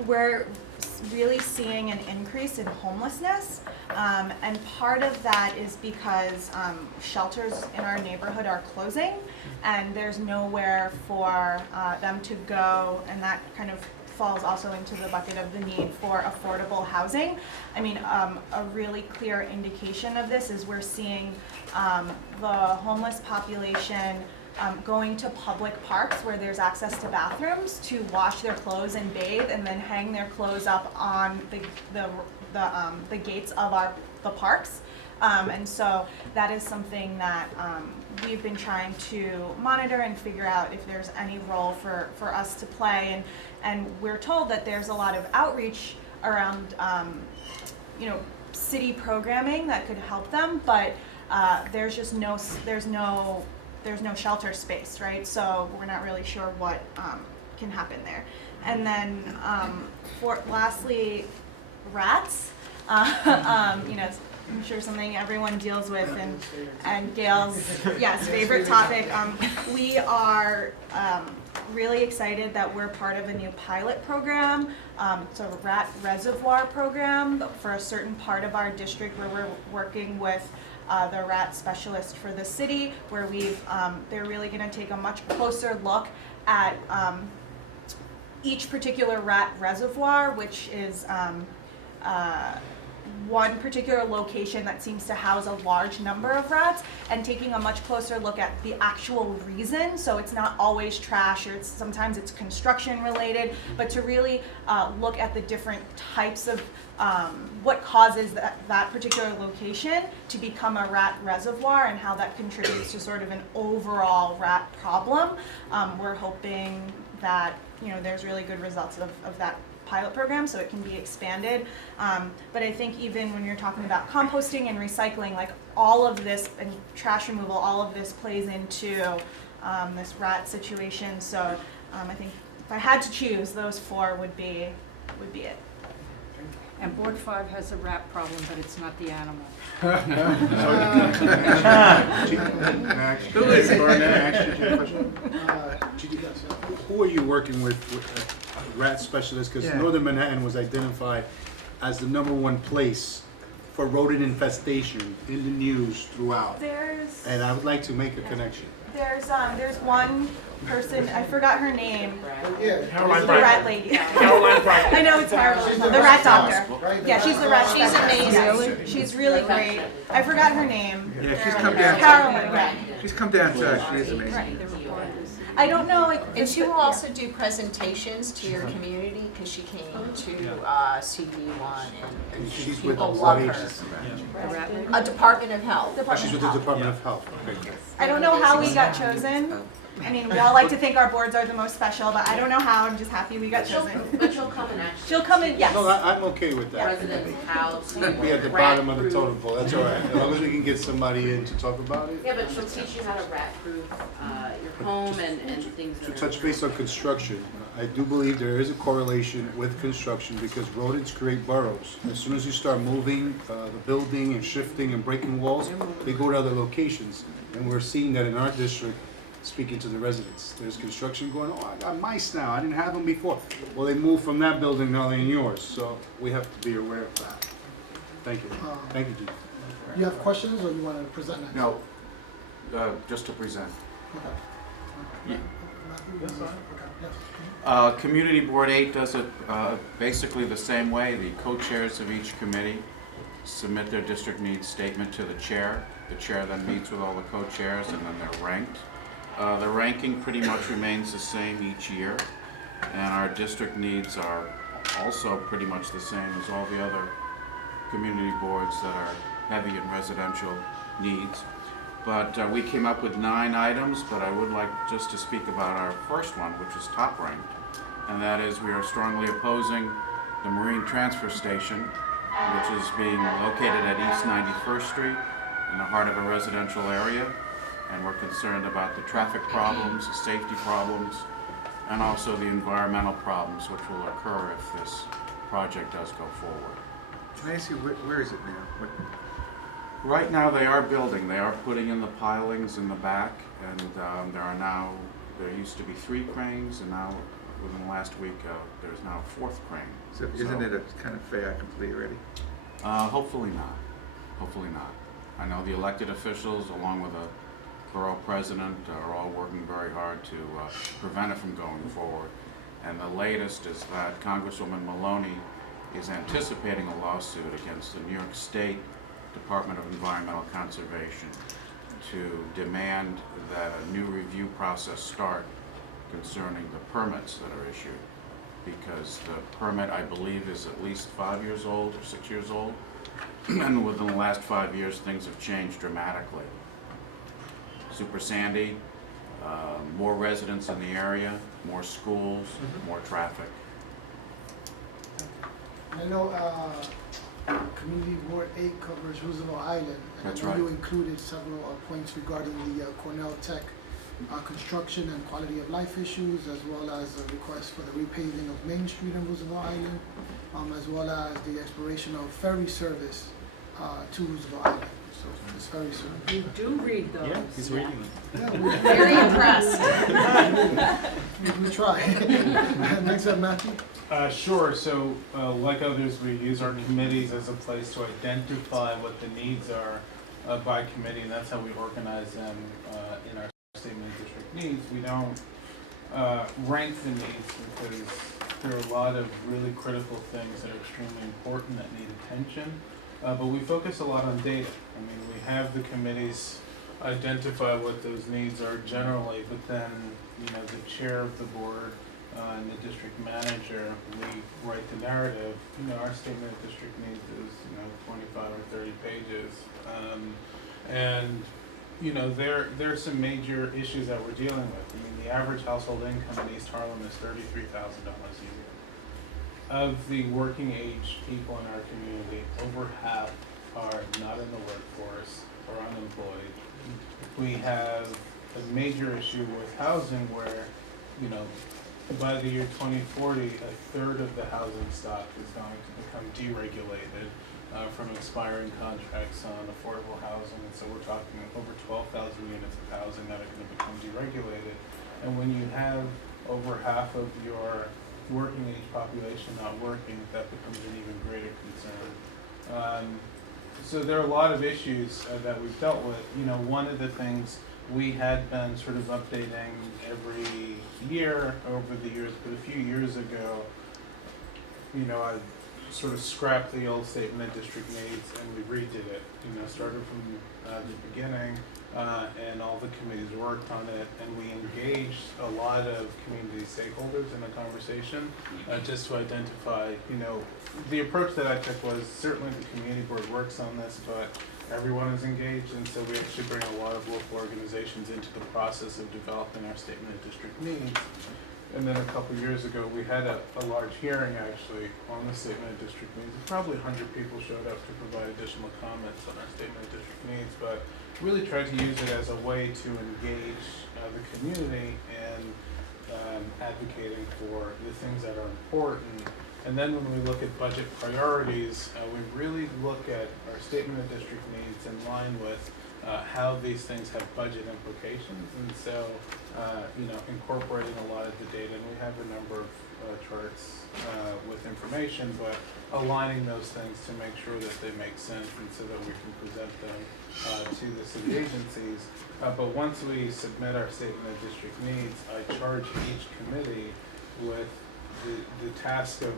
we're really seeing an increase in homelessness, and part of that is because shelters in our neighborhood are closing, and there's nowhere for them to go, and that kind of falls also into the bucket of the need for affordable housing. I mean, a really clear indication of this is we're seeing the homeless population going to public parks where there's access to bathrooms to wash their clothes and bathe, and then hang their clothes up on the gates of the parks. And so that is something that we've been trying to monitor and figure out if there's any role for us to play. And we're told that there's a lot of outreach around city programming that could help them, but there's just there's no shelter space, right? So we're not really sure what can happen there. And then lastly, rats. I'm sure something everyone deals with, and Gail's favorite topic. We are really excited that we're part of a new pilot program. It's a rat reservoir program for a certain part of our district where we're working with the rat specialist for the city, where they're really going to take a much closer look at each particular rat reservoir, which is one particular location that seems to house a large number of rats, and taking a much closer look at the actual reason. So it's not always trash, or sometimes it's construction related, but to really look at the different types of what causes that particular location to become a rat reservoir, and how that contributes to sort of an overall rat problem. We're hoping that there's really good results of that pilot program, so it can be expanded. But I think even when you're talking about composting and recycling, like all of this, and trash removal, all of this plays into this rat situation. So I think if I had to choose, those four would be it. And Board 5 has a rat problem, but it's not the animal. Who are you working with rat specialists? Because Northern Manhattan was identified as the #1 place for rodent infestation in the news throughout. And I would like to make a connection. There's one person, I forgot her name. Caroline the rat lady. I know it's terrible. The rat doctor. Yeah, she's the rat. She's amazing. She's really great. I forgot her name. Yeah, she's come down. Caroline, right. She's come down, so she is amazing. Right. I don't know. And she will also do presentations to your community, because she came to CD1, and She's with people what love her. agency? A Department of Health. She's with the Department of Health. Okay. I don't know how we got chosen. I mean, we all like to think our boards are the most special, but I don't know how. I'm just happy we got chosen. But you'll come and actually. She'll come in, yes. No, I'm okay with that. Residents' house. Be at the bottom of the totem pole, that's all right, as long as we can get somebody in to talk about it. Yeah, but she'll teach you how to rat-proof, your home and things that To are. touch base on construction, I do believe there is a correlation with construction because rodents create burrows. As soon as you start moving the building and shifting and breaking walls, they go to other locations. And we're seeing that in our district, speaking to the residents. There's construction going, oh, I got mice now, I didn't have them before. Well, they moved from that building, now they're in yours, so we have to be aware of that. Thank you. Thank you, Chief. You have questions, or you want to present next? No, just to present. Okay. Yeah. Matthew, That's fine. Okay, yes. Community Board 8 does it basically the same way. The co-chairs of each committee submit their district needs statement to the chair. The chair then meets with all the co-chairs and then they're ranked. The ranking pretty much remains the same each year, and our district needs are also pretty much the same as all the other community boards that are heavy in residential needs. But we came up with 9 items, but I would like just to speak about our first one, which is top ranked, and that is we are strongly opposing the Marine Transfer Station, which is being located at East 91st Street in the heart of a residential area, and we're concerned about the traffic problems, the safety problems, and also the environmental problems which will occur if this project does go forward. Can I ask you, where is it now? What, Right now they are building, they are putting in the pilings in the back, and there used to be 3 cranes, and now within the last week there's now a 4th crane. so isn't it a kind of fait accompli already? Hopefully not. Hopefully not. I know the elected officials, along with the borough president, are all working very hard to prevent it from going forward. And the latest is that Congresswoman Maloney is anticipating a lawsuit against the New York State Department of Environmental Conservation to demand that a new review process start concerning the permits that are issued. Because the permit, I believe, is at least 5 years old or 6 years old. And within the last 5 years, things have changed dramatically. Super Sandy, more residents in the area, more schools, more traffic. I know Community Board 8 covers Roosevelt Island. And That's I know right. you included several points regarding the Cornell Tech construction and quality of life issues, as well as a request for the repaving of Main Street in Roosevelt Island, as well as the exploration of ferry service to Roosevelt Island. So it's ferry service. You do read those. Yeah, he's reading them. Yeah, we, Very impressed. we try. Next up, Matthew. Sure, so like others, we use our committees as a place to identify what the needs are by committee, and that's how we organize them in our statement of district needs. We don't rank the needs because there are a lot of really critical things that are extremely important that need attention, but we focus a lot on data. I mean, we have the committees identify what those needs are generally, but then, you know, the chair of the board and the district manager, we write the narrative. You know, our statement of district needs is, 25 or 30 pages. And, there are some major issues that we're dealing with. I mean, the average household income in East Harlem is $33,000 a year. Of the working age people in our community, over half are not in the workforce or unemployed. We have a major issue with housing where, by the year 2040, a third of the housing stock is going to become deregulated from expiring contracts on affordable housing. And so we're talking over 12,000 units of housing that are going to become deregulated. And when you have over half of your working age population not working, that becomes an even greater concern. So there are a lot of issues that we've dealt with. One of the things we had been sort of updating every year over the years, but a few years ago, I sort of scrapped the old statement of district needs and we redid it. Started from the beginning, and all the committees worked on it, and we engaged a lot of community stakeholders in the conversation, just to identify, the approach that I took was certainly the community board works on this, but everyone is engaged, and so we actually bring a lot of local organizations into the process of developing our statement of district needs. And then a couple years ago, we had a large hearing actually on the statement of district needs. Probably 100 people showed up to provide additional comments on our statement of district needs, but really tried to use it as a way to engage the community in advocating for the things that are important. And then when we look at budget priorities, we really look at our statement of district needs in line with how these things have budget implications. And so, incorporating a lot of the data, and we have a number of charts with information, but aligning those things to make sure that they make sense and so that we can present them to the city agencies. But once we submit our statement of district needs, I charge each committee with the task of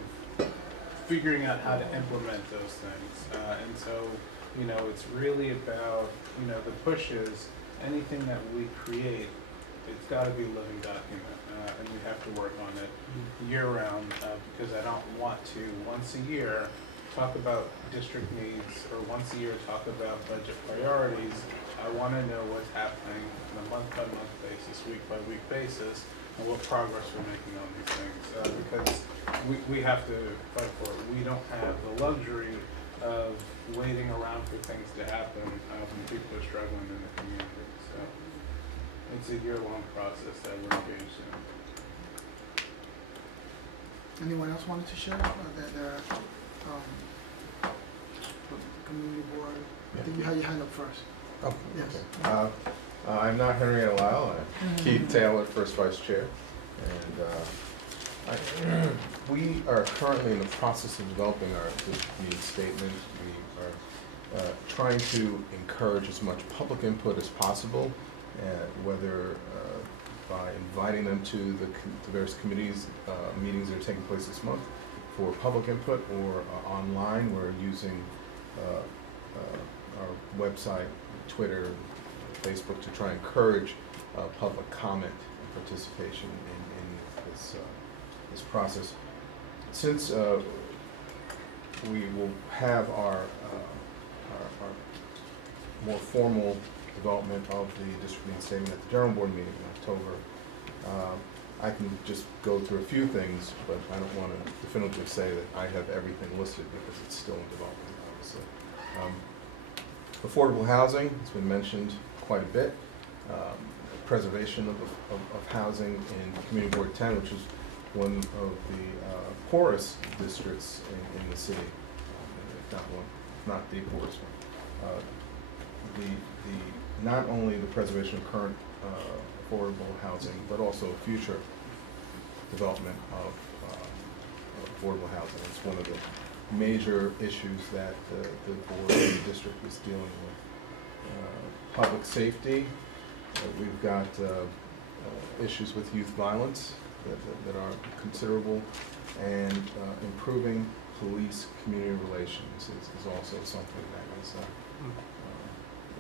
figuring out how to implement those things. And so, it's really about, the push is anything that we create, it's got to be a living document, and we have to work on it year-round, because I don't want to, once a year, talk about district needs, or once a year talk about budget priorities. I want to know what's happening on a month-by-month basis, week-by-week basis, and what progress we're making on these things, because we have to fight for it. We don't have the luxury of waiting around for things to happen when people are struggling in the community. So it's a year-long process that we're engaged in. Anyone else wanted to share that community board? I think you had your hand up first. Oh, Yes. okay. I'm not Henrietta Lyle. I'm Keith Taylor, first vice chair. And we are currently in the process of developing our district needs statement. We are trying to encourage as much public input as possible, whether by inviting them to the various committees, meetings that are taking place this month for public input, or online. We're using our website, Twitter, Facebook to try and encourage public comment and participation in this process. Since we will have our more formal development of the district needs statement at the general board meeting in October, I can just go through a few things, but I don't want to definitively say that I have everything listed because it's still in development, obviously. Affordable housing has been mentioned quite a bit. Preservation of housing in Community Board 10, which is one of the poorest districts in the city, if not the poorest one. Not only the preservation of current affordable housing, but also future development of affordable housing. It's one of the major issues that the board and the district is dealing with. Public safety, we've got issues with youth violence that are considerable, and improving police-community relations is also something that is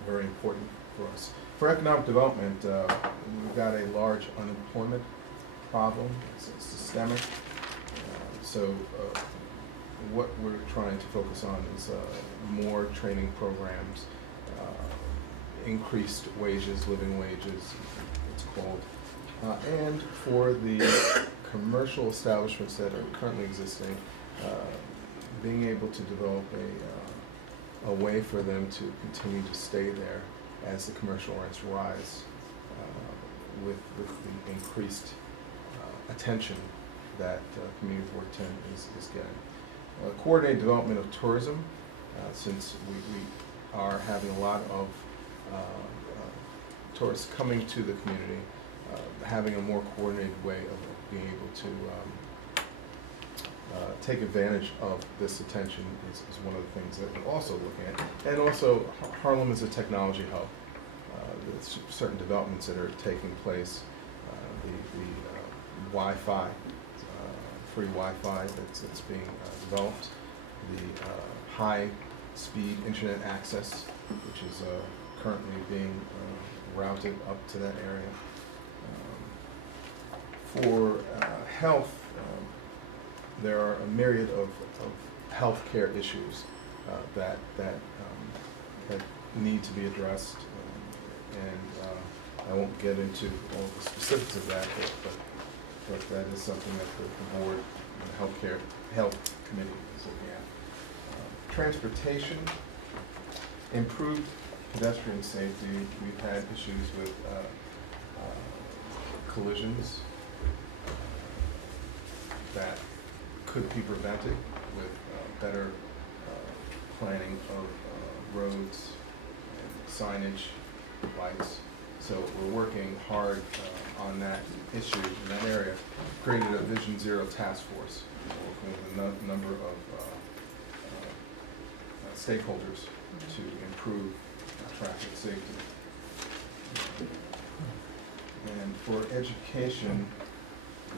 very important for us. For economic development, we've got a large unemployment problem. It's systemic. So what we're trying to focus on is more training programs, increased wages, living wages, it's called. And for the commercial establishments that are currently existing, being able to develop a way for them to continue to stay there as the commercial rents rise, with the increased attention that Community Board 10 is getting. Coordinated development of tourism, since we are having a lot of tourists coming to the community, having a more coordinated way of being able to take advantage of this attention is one of the things that we're also looking at. And also, Harlem is a technology hub. There's certain developments that are taking place. The Wi-Fi, free Wi-Fi that's being developed. The high-speed internet access, which is currently being routed up to that area. For health, there are a myriad of healthcare issues that need to be addressed. And I won't get into all the specifics of that, but that is something that the board and the health committee is looking at. Transportation, improved pedestrian safety. We've had issues with collisions that could be prevented with better planning of roads and signage, lights. So we're working hard on that issue in that area. Created a Vision Zero task force, working with a number of stakeholders to improve traffic safety. And for education,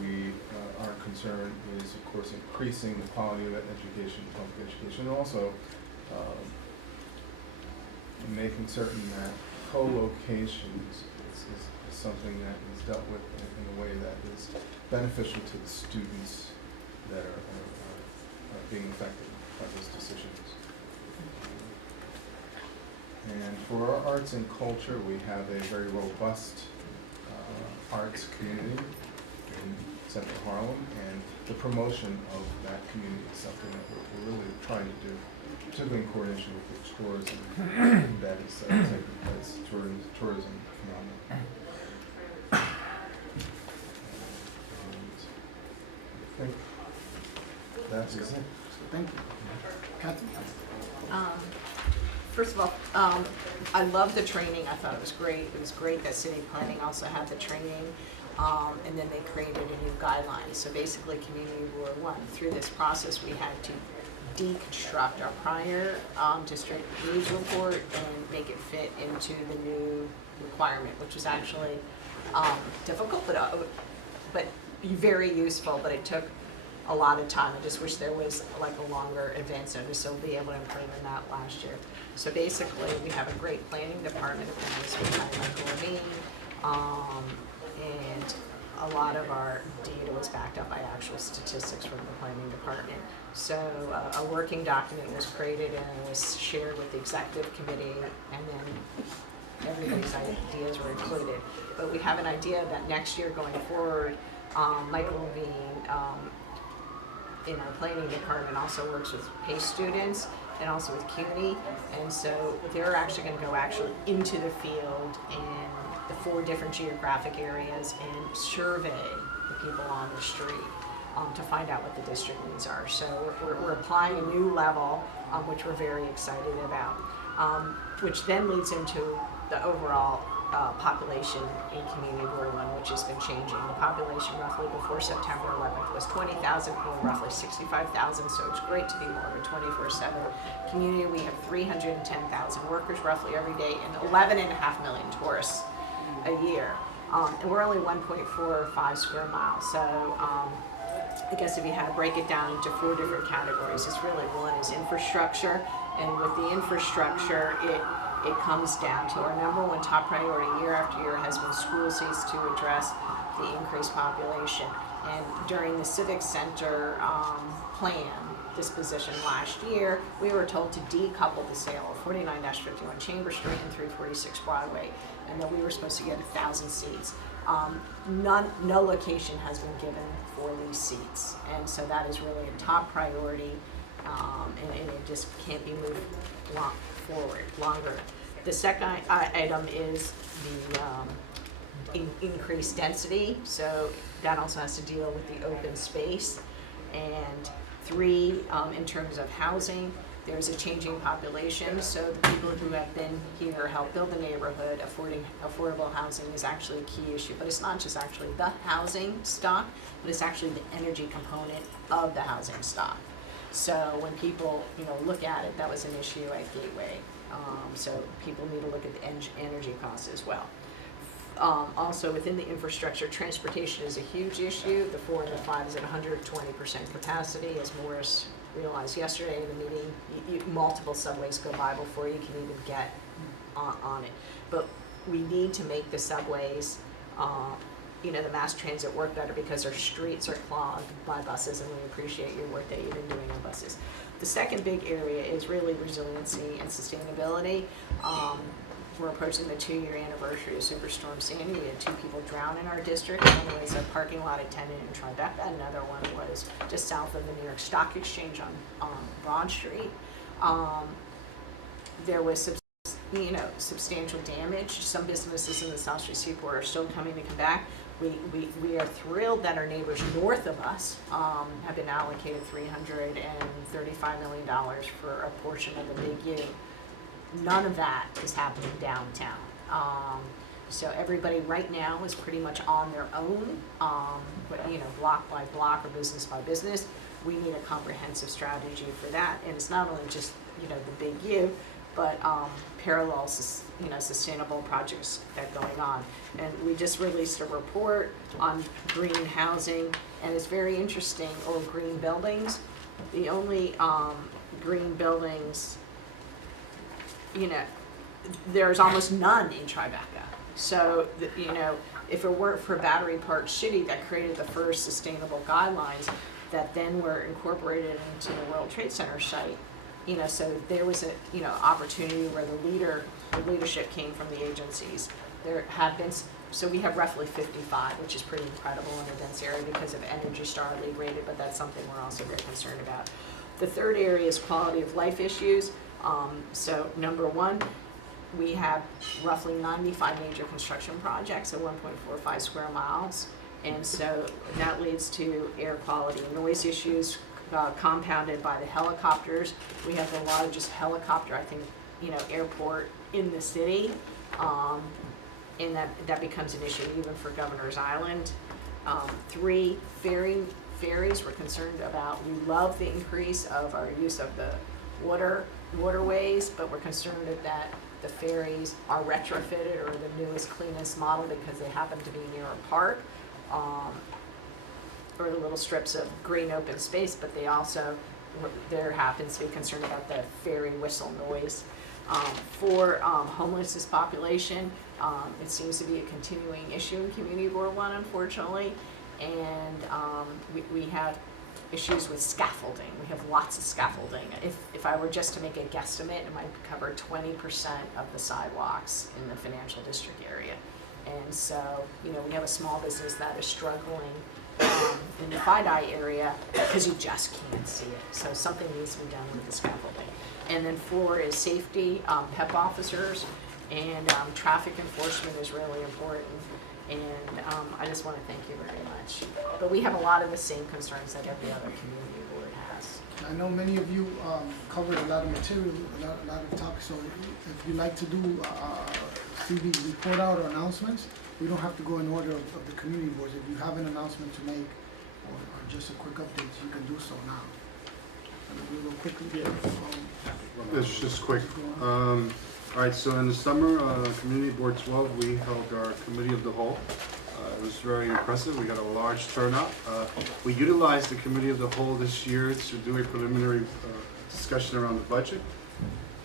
we, our concern is, of course, increasing the quality of education, public education, and also making certain that co-locations is something that is dealt with in a way that is beneficial to the students that are being affected by those decisions. And for our arts and culture, we have a very robust arts community in Central Harlem, and the promotion of that community is something that we're really trying to do, particularly in coordination with the tourism that is taking place, tourism phenomenon. I think that is it. Thank you. Kathy? First of all, I love the training. I thought it was great. It was great that city planning also had the training, and then they created a new guideline. So basically, Community Board 1, through this process, we had to deconstruct our prior district needs report and make it fit into the new requirement, which was actually difficult, but very useful. But it took a lot of time. I just wish there was like a longer advance notice, so we'll be able to improve on that last year. So basically, we have a great planning department in this. We have Michael Levine, and a lot of our data was backed up by actual statistics from the planning department. So a working document was created and was shared with the executive committee, and then everybody's ideas were included. But we have an idea that next year going forward, Michael Levine, in our planning department, also works with PACE students and also with CUNY, and so they're actually going to go into the field in the 4 different geographic areas and survey the people on the street to find out what the district needs are. So we're applying a new level, which we're very excited about, which then leads into the overall population in Community Board 1, which has been changing. The population roughly before September 11th was 20,000, we're roughly 65,000, so it's great to be more of a 24/7 community. We have 310,000 workers roughly every day and 11.5 million tourists a year. And we're only 1.45 square miles, so I guess if you had to break it down into 4 different categories, it's really one is infrastructure, and with the infrastructure, it comes down to our number 1 top priority year after year has been school seats to address the increased population. And during the Civic Center plan disposition last year, we were told to decouple the sale of 49-51 Chamber Street and 346 Broadway, and that we were supposed to get 1,000 seats. No location has been given for these seats, and so that is really a top priority, and it just can't be moved longer. The second item is the increased density, so that also has to deal with the open space. And 3, in terms of housing, there's a changing population, so the people who have been here help build the neighborhood, affordable housing is actually a key issue. But it's not just actually the housing stock, but it's actually the energy component of the housing stock. So when people, look at it, that was an issue at Gateway. So people need to look at the energy costs as well. Also within the infrastructure, transportation is a huge issue. The 4 and the 5 is at 120% capacity, as Morris realized yesterday in the meeting. Multiple subways go by before you can even get on it. But we need to make the subways the mass transit work better because our streets are clogged by buses, and we appreciate your work that you've been doing on buses. The second big area is really resiliency and sustainability. We're approaching the 2-year anniversary of Superstorm Sandy. We had 2 people drown in our district. One was a parking lot attendant in Tribeca. Another one was just south of the New York Stock Exchange on Broad Street. There was substantial damage. Some businesses in the South Street Seaport are still coming to come back. We are thrilled that our neighbors north of us have been allocated $335 million for a portion of the Big U. None of that is happening downtown. So everybody right now is pretty much on their own, but block by block or business by business. We need a comprehensive strategy for that, and it's not only just the Big U, but parallel sustainable projects that are going on. And we just released a report on green housing, and it's very interesting, or green buildings. The only green buildings, there's almost none in Tribeca. So, if it weren't for Battery Park City that created the first sustainable guidelines that then were incorporated into the World Trade Center site, so there was a, opportunity where the leadership came from the agencies. There have been, so we have roughly 55, which is pretty incredible in a dense area because of Energy Star League rated, but that's something we're also very concerned about. The third area is quality of life issues. So number one, we have roughly 95 major construction projects at 1.45 square miles. And so that leads to air quality and noise issues, compounded by the helicopters. We have the largest helicopter, I think, airport in the city. And that becomes an issue even for Governor's Island. 3, ferries we're concerned about. We love the increase of our use of the waterways, but we're concerned that the ferries are retrofitted or the newest, cleanest model because they happen to be near a park, or little strips of green open space, but they also, there happens to be concern about the ferry whistle noise. For homelessness population, it seems to be a continuing issue in Community Board 1, unfortunately, and we have issues with scaffolding. We have lots of scaffolding. If I were just to make a guesstimate, it might cover 20% of the sidewalks in the financial district area. And so, we have a small business that is struggling in the Fidei area because you just can't see it. So something needs to be done with the scaffolding. And then 4 is safety, PEP officers, and traffic enforcement is really important. And I just want to thank you very much. But we have a lot of the same concerns that every other community board has. I know many of you covered a lot of material, a lot of talk, so if you like to do CB's report out or announcements, we don't have to go in order of the community boards. If you have an announcement to make or just a quick update, you can do so now. We'll go quickly. It's just quick. All right, so in the summer, Community Board 12, we held our Committee of the Whole. It was very impressive. We got a large turnout. We utilized the Committee of the Whole this year to do a preliminary discussion around the budget,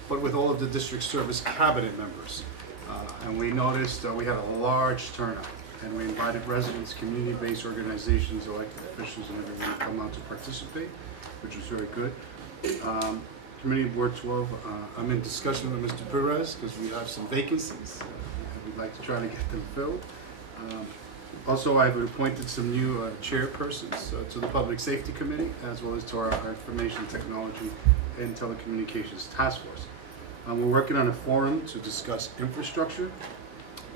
but with all of the district service cabinet members. And we noticed we had a large turnout, and we invited residents, community-based organizations, elected officials, and everyone to come out to participate, which was very good. Community Board 12, I'm in discussion with Mr. Perez because we have some vacancies. And we'd like to try to get them filled. Also, I've appointed some new chairpersons to the Public Safety Committee, as well as to our Information Technology and Telecommunications Task Force. We're working on a forum to discuss infrastructure,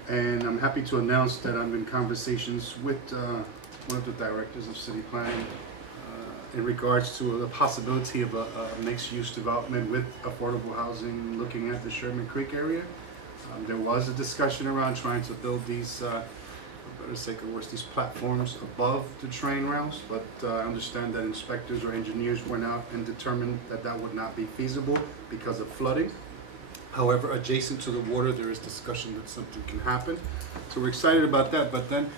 and I'm happy to announce that I'm in conversations with one of the directors of city planning in regards to the possibility of a mixed-use development with affordable housing looking at the Sherman Creek area. There was a discussion around trying to build these, for the sake of words, these platforms above the train rails, but I understand that inspectors or engineers went out and determined that that would not be feasible because of flooding. However, adjacent to the water, there is discussion that something can happen. So we're excited about that, but then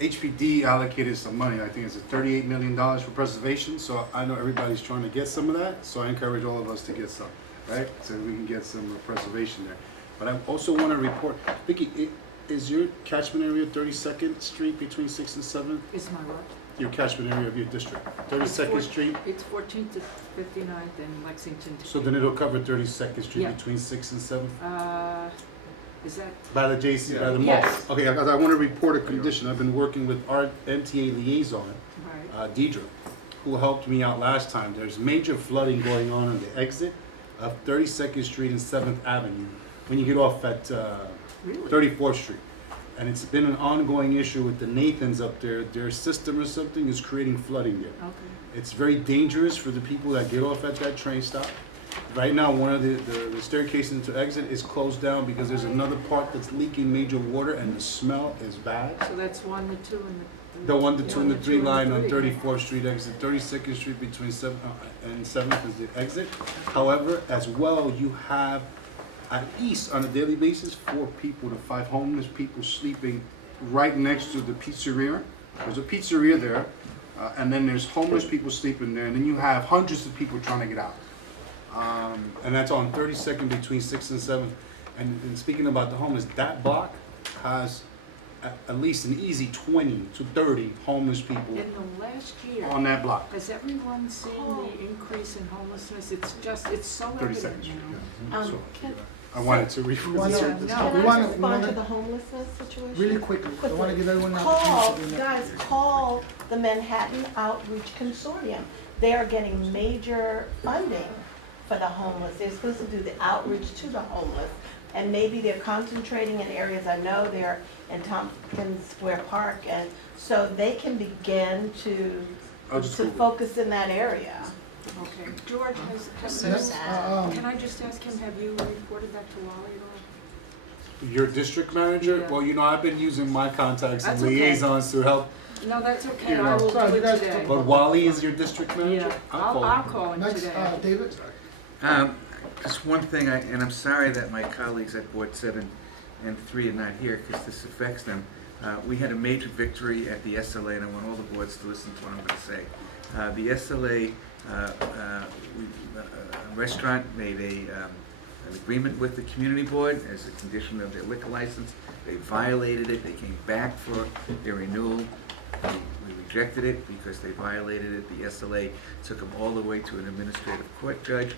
HPD allocated some money. I think it's $38 million for preservation, so I know everybody's trying to get some of that, so I encourage all of us to get some, right? So we can get some preservation there. But I also want to report, Vicki, Is your catchment area 32nd Street between 6th and 7th? Is my what? Your catchment area of your district? 32nd It's Street? It's 14th to 59th and Lexington to. So then it'll cover 32nd Street Yeah. between 6th and 7th? Is that, By the JC, by the mall? Yes. Okay, because I want to report a condition. I've been working with our MTA liaison, right, Deidre, who helped me out last time. There's major flooding going on the exit of 32nd Street and 7th Avenue when you get off at really? 34th Street. And it's been an ongoing issue with the Nathans up there. Their system or something is creating flooding there. Okay. It's very dangerous for the people that get off at that train stop. Right now, one of the staircases into exit is closed down because there's another part that's leaking major water and the smell is bad. So that's 1, the 2, and the. The 1, the 2, and the 3 line on 3. 34th Street exit, 32nd Street between 7th and 7th is the exit. However, as well, you have at least on a daily basis 4 people to 5 homeless people sleeping right next to the pizzeria. There's a pizzeria there, and then there's homeless people sleeping there, and then you have hundreds of people trying to get out. And that's on 32nd between 6th and 7th. And speaking about the homeless, that block has at least an easy 20 to 30 homeless people In the last year, on that block. has everyone seen the increase in homelessness? It's just, it's so 32nd evident Street, now. yeah. So, Can I wanted to We refer wanna- this. Yeah, we no. can I wanna- respond to the homelessness situation? Really quickly, I want to give everyone an Call, opportunity to. guys, call the Manhattan Outreach Consortium. They are getting major funding for the homeless. They're supposed to do the outreach to the homeless. And maybe they're concentrating in areas, I know they're in Tompkins Square Park, and so they can begin to I'll just Google. focus in that area. Okay, George, So Next, sad. can I just ask him, have you reported that to Wally at all? Your district manager? Yeah. Well, you know, I've been using my contacts and That's okay. liaisons to help. No, that's okay, You I know. will Sorry, do you it guys- today. But Wally is your district manager? Yeah, I'll I'll call call him Next, today. David. Just one thing, and I'm sorry that my colleagues at Board 7 and 3 are not here, because this affects them. We had a major victory at the SLA, and I want all the boards to listen to what I'm going to say. The SLA restaurant made an agreement with the community board as a condition of their liquor license. They violated it, they came back for their renewal. We rejected it because they violated it. The SLA took them all the way to an administrative court judge,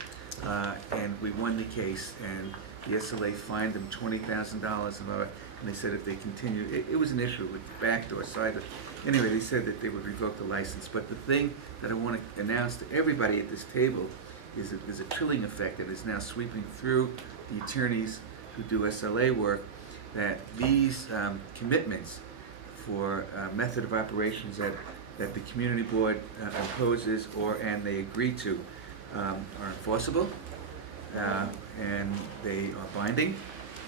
and we won the case, and the SLA fined them $20,000 and they said if they continued, it was an issue with backdoor, side door. Anyway, they said that they would revoke the license. But the thing that I want to announce to everybody at this table is that there's a chilling effect that is now sweeping through the attorneys who do SLA work, that these commitments for method of operations that the community board imposes and they agree to are enforceable, and they are binding,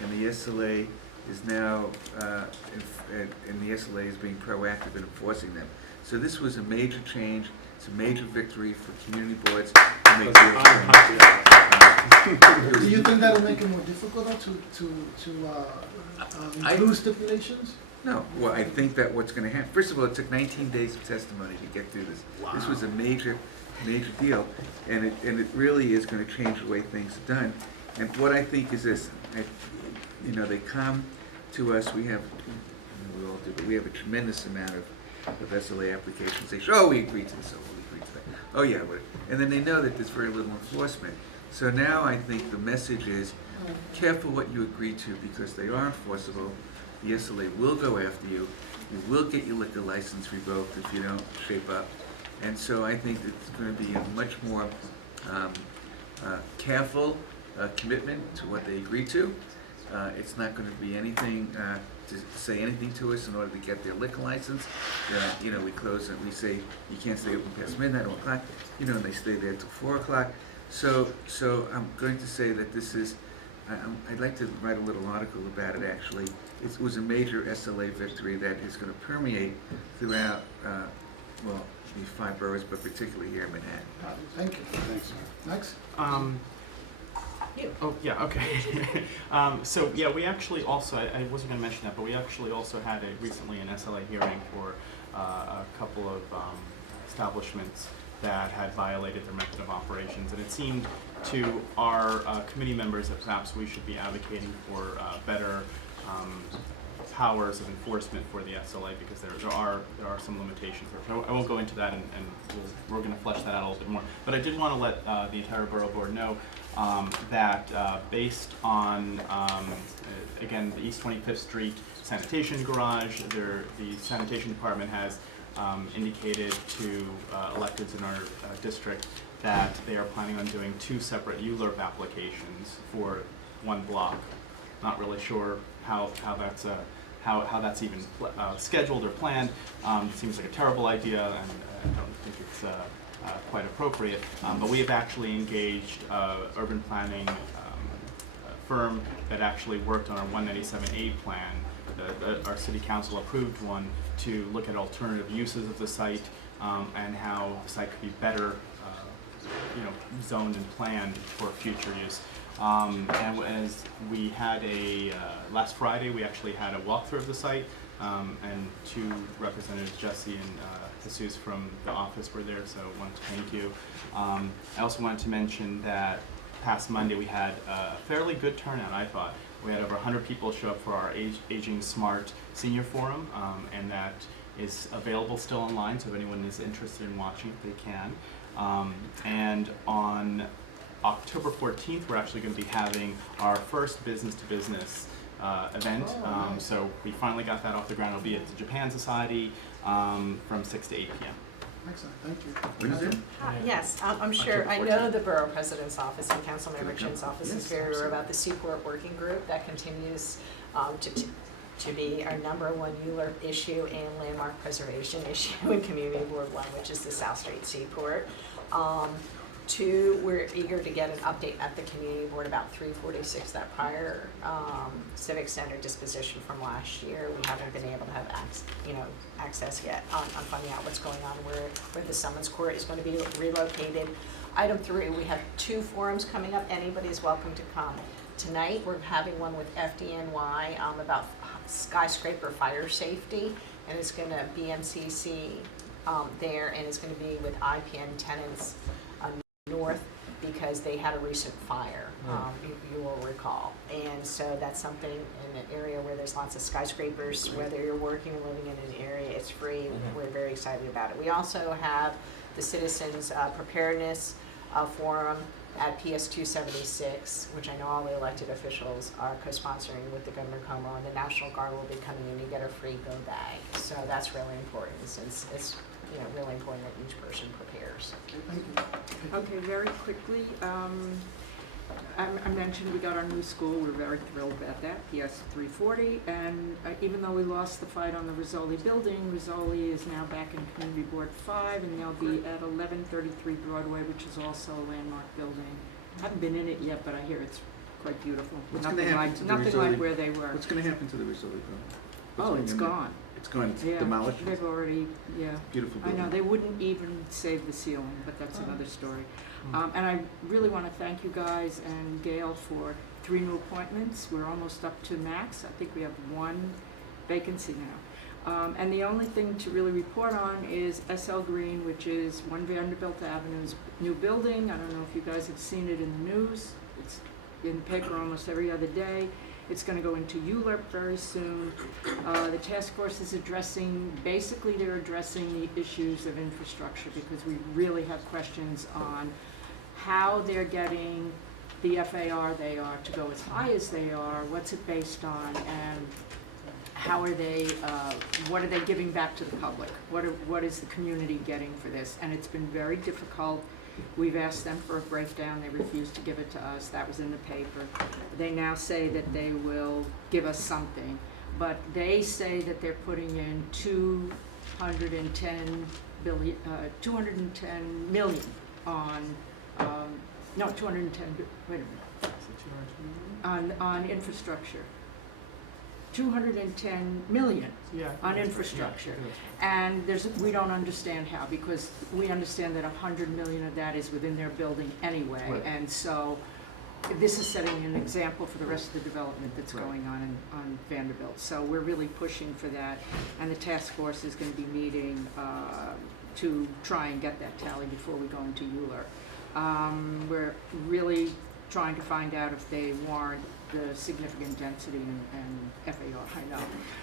and the SLA is now, and the SLA is being proactive in enforcing them. So this was a major change, it's a major victory for community boards to make real change. Do you think that'll make it more difficult though to include stipulations? No, well, I think that what's gonna happen, first of all, it took 19 days of testimony to get through this. This was a major deal, and it really is gonna change the way things are done. And what I think is this, you know, they come to us, we have, we all do, but we have a tremendous amount of SLA applications. They say, oh, we agreed to this, oh, we agreed to that. Oh, yeah, and then they know that there's very little enforcement. So now I think the message is, careful what you agree to, because they are enforceable. The SLA will go after you. You will get your liquor license revoked if you don't shape up. And so I think it's going to be a much more careful commitment to what they agree to. It's not going to be anything to say anything to us in order to get their liquor license. You know, we close and we say you can't stay open past midnight or o'clock. You know, and they stay there till 4 o'clock. So I'm going to say that this is. I'd like to write a little article about it. Actually, it was a major SLA victory that is going to permeate throughout. Well, these 5 boroughs, but particularly here in Manhattan. Thank you. Thanks. Next. Oh, yeah, okay. So, yeah, we actually also, I wasn't going to mention that, but we actually also had recently an SLA hearing for a couple of establishments that had violated their method of operations, and it seemed to our committee members that perhaps we should be advocating for better powers of enforcement for the SLA because there are some limitations. I won't go into that, and we're going to flesh that out a little bit more. But I did want to let the entire Borough Board know that based on, again, the East 25th Street sanitation garage, the sanitation department has indicated to electeds in our district that they are planning on doing 2 separate ULURP applications for 1 block. Not really sure how that's even scheduled or planned. It seems like a terrible idea, and I don't think it's quite appropriate. But we have actually engaged urban planning firm that actually worked on our 197A plan. Our city council approved one to look at alternative uses of the site and how the site could be better zoned and planned for future use. And as we had last Friday, we actually had a walkthrough of the site, and 2 representatives, Jesse and Jesus from the office, were there, so I wanted to thank you. I also wanted to mention that past Monday we had a fairly good turnout, I thought. We had over 100 people show up for our Aging Smart Senior Forum, and that is available still online, so if anyone is interested in watching, they can. And on October 14th, we're actually going to be having our first business-to-business event. So we finally got that off the ground. It'll be at the Japan Society from 6 to 8 p.m. Excellent, thank you. Wednesday? Yes, I'm sure, I know the Borough President's Office and Councilmember Chin's office is very aware about the Seaport Working Group that continues to be our #1 ULURP issue and landmark preservation issue in Community Board 1, which is the South Street Seaport. 2, we're eager to get an update at the Community Board about 346, that prior Civic Center disposition from last year. We haven't been able to have access yet on finding out what's going on, where the Summons Court is going to be relocated. Item 3, we have 2 forums coming up. Anybody's welcome to come. Tonight, we're having one with FDNY about skyscraper fire safety, and it's going to be MCC there, and it's going to be with IPN tenants north because they had a recent fire, you will recall. And so that's something in an area where there's lots of skyscrapers, whether you're working or living in an area, it's free. We're very excited about it. We also have the Citizens Preparedness Forum at PS 276, which I know all the elected officials are co-sponsoring with the Governor Como, and the National Guard will be coming in. You get a free go bag. So that's really important since it's really important that each person prepares. Thank you. Okay, very quickly, I mentioned we got our new school. We're very thrilled about that, PS 340, and even though we lost the fight on the Rizzoli building, Rizzoli is now back in Community Board 5, and they'll be at 1133 Broadway, which is also a landmark building. I haven't been in it yet, but I hear it's quite beautiful. Nothing like where they were. What's going to happen to the Rizzoli building? Oh, it's gone. It's going to Yeah, demolish? they've already, yeah. Beautiful I building. know, they wouldn't even save the ceiling, but that's another story. And I really want to thank you guys and Gail for 3 new appointments. We're almost up to max. I think we have 1 vacancy now. And the only thing to really report on is SL Green, which is 1 Vanderbilt Avenue's new building. I don't know if you guys have seen it in the news. It's in the paper almost every other day. It's going to go into ULURP very soon. The task force is basically they're addressing the issues of infrastructure because we really have questions on how they're getting the FAR they are to go as high as they are, what's it based on, and how are they, what are they giving back to the public? What is the community getting for this? And it's been very difficult. We've asked them for a breakdown. They refused to give it to us. That was in the paper. They now say that they will give us something, but they say that they're putting in 210 million on, no, 210, wait a minute, on infrastructure. 210 million on infrastructure. And we don't understand how, because we understand that 100 million of that is within their building anyway. Right. And so this is setting an example for the rest of the development that's going on Vanderbilt. So we're really pushing for that. And the task force is going to be meeting to try and get that tally before we go into ULURP. We're really trying to find out if they warrant the significant density and FAR, I know,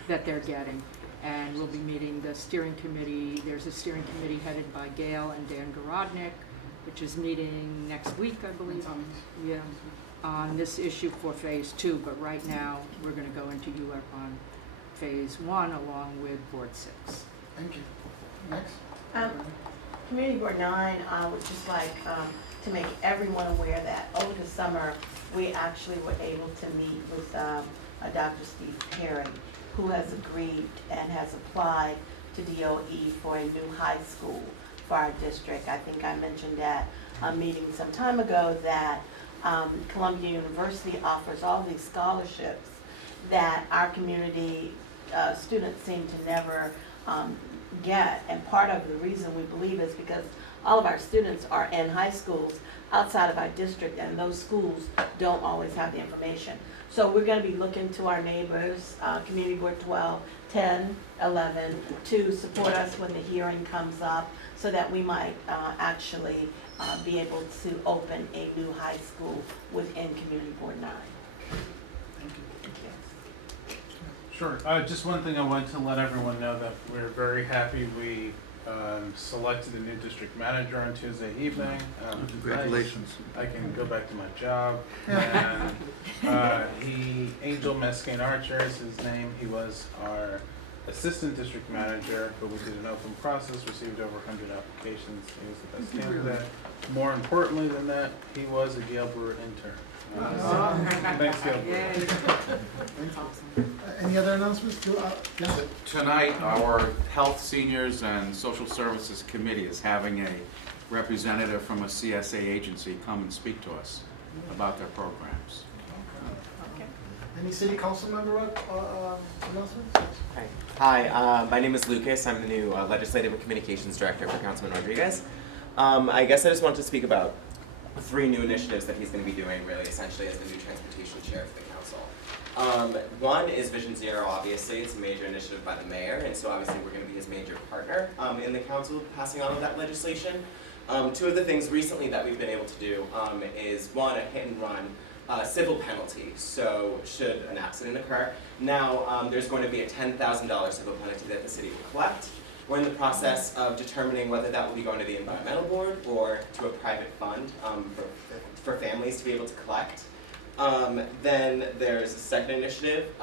that they're getting. And we'll be meeting the steering committee. There's a steering committee headed by Gail and Dan Garodnick, which is meeting next week, I believe. Yeah, on this issue for phase 2, but right now, we're gonna go into UF on phase 1 along with Board 6. Thank you. Next. Community Board 9, I would just like to make everyone aware that over the summer, we actually were able to meet with Dr. Steve Perry, who has agreed and has applied to DOE for a new high school for our district. I think I mentioned at a meeting some time ago that Columbia University offers all these scholarships that our community students seem to never get. And part of the reason we believe is because all of our students are in high schools outside of our district, and those schools don't always have the information. So we're going to be looking to our neighbors, Community Board 12, 10, 11, to support us when the hearing comes up so that we might actually be able to open a new high school within Community Board 9. Thank you. Sure. Just one thing I wanted to let everyone know that we're very happy we selected a new district manager on Tuesday evening. Congratulations. I can go back to my job. And Angel Mescain Archer is his name. He was our assistant district manager, but we did an open process, received over 100 applications. He was the best candidate. More importantly than that, he was a Gail Brewer intern. Thanks, Gail Brewer. Any other announcements? Yes. Tonight, our Health, Seniors, and Social Services Committee is having a representative from a CSA agency come and speak to us about their programs. Any city council member announcements? Hi, my name is Lucas. I'm the new Legislative and Communications Director for Councilman Rodriguez. I guess I just wanted to speak about 3 new initiatives that he's going to be doing, really, essentially, as the new transportation chair for the council. One is Vision Zero, obviously. It's a major initiative by the mayor, and so obviously we're going to be his major partner in the council passing on of that legislation. 2 of the things recently that we've been able to do is, one, a hit and run civil penalty. So should an accident occur, now there's going to be a $10,000 civil penalty that the city will collect. We're in the process of determining whether that will be going to the environmental board or to a private fund for families to be able to collect. Then there's a second initiative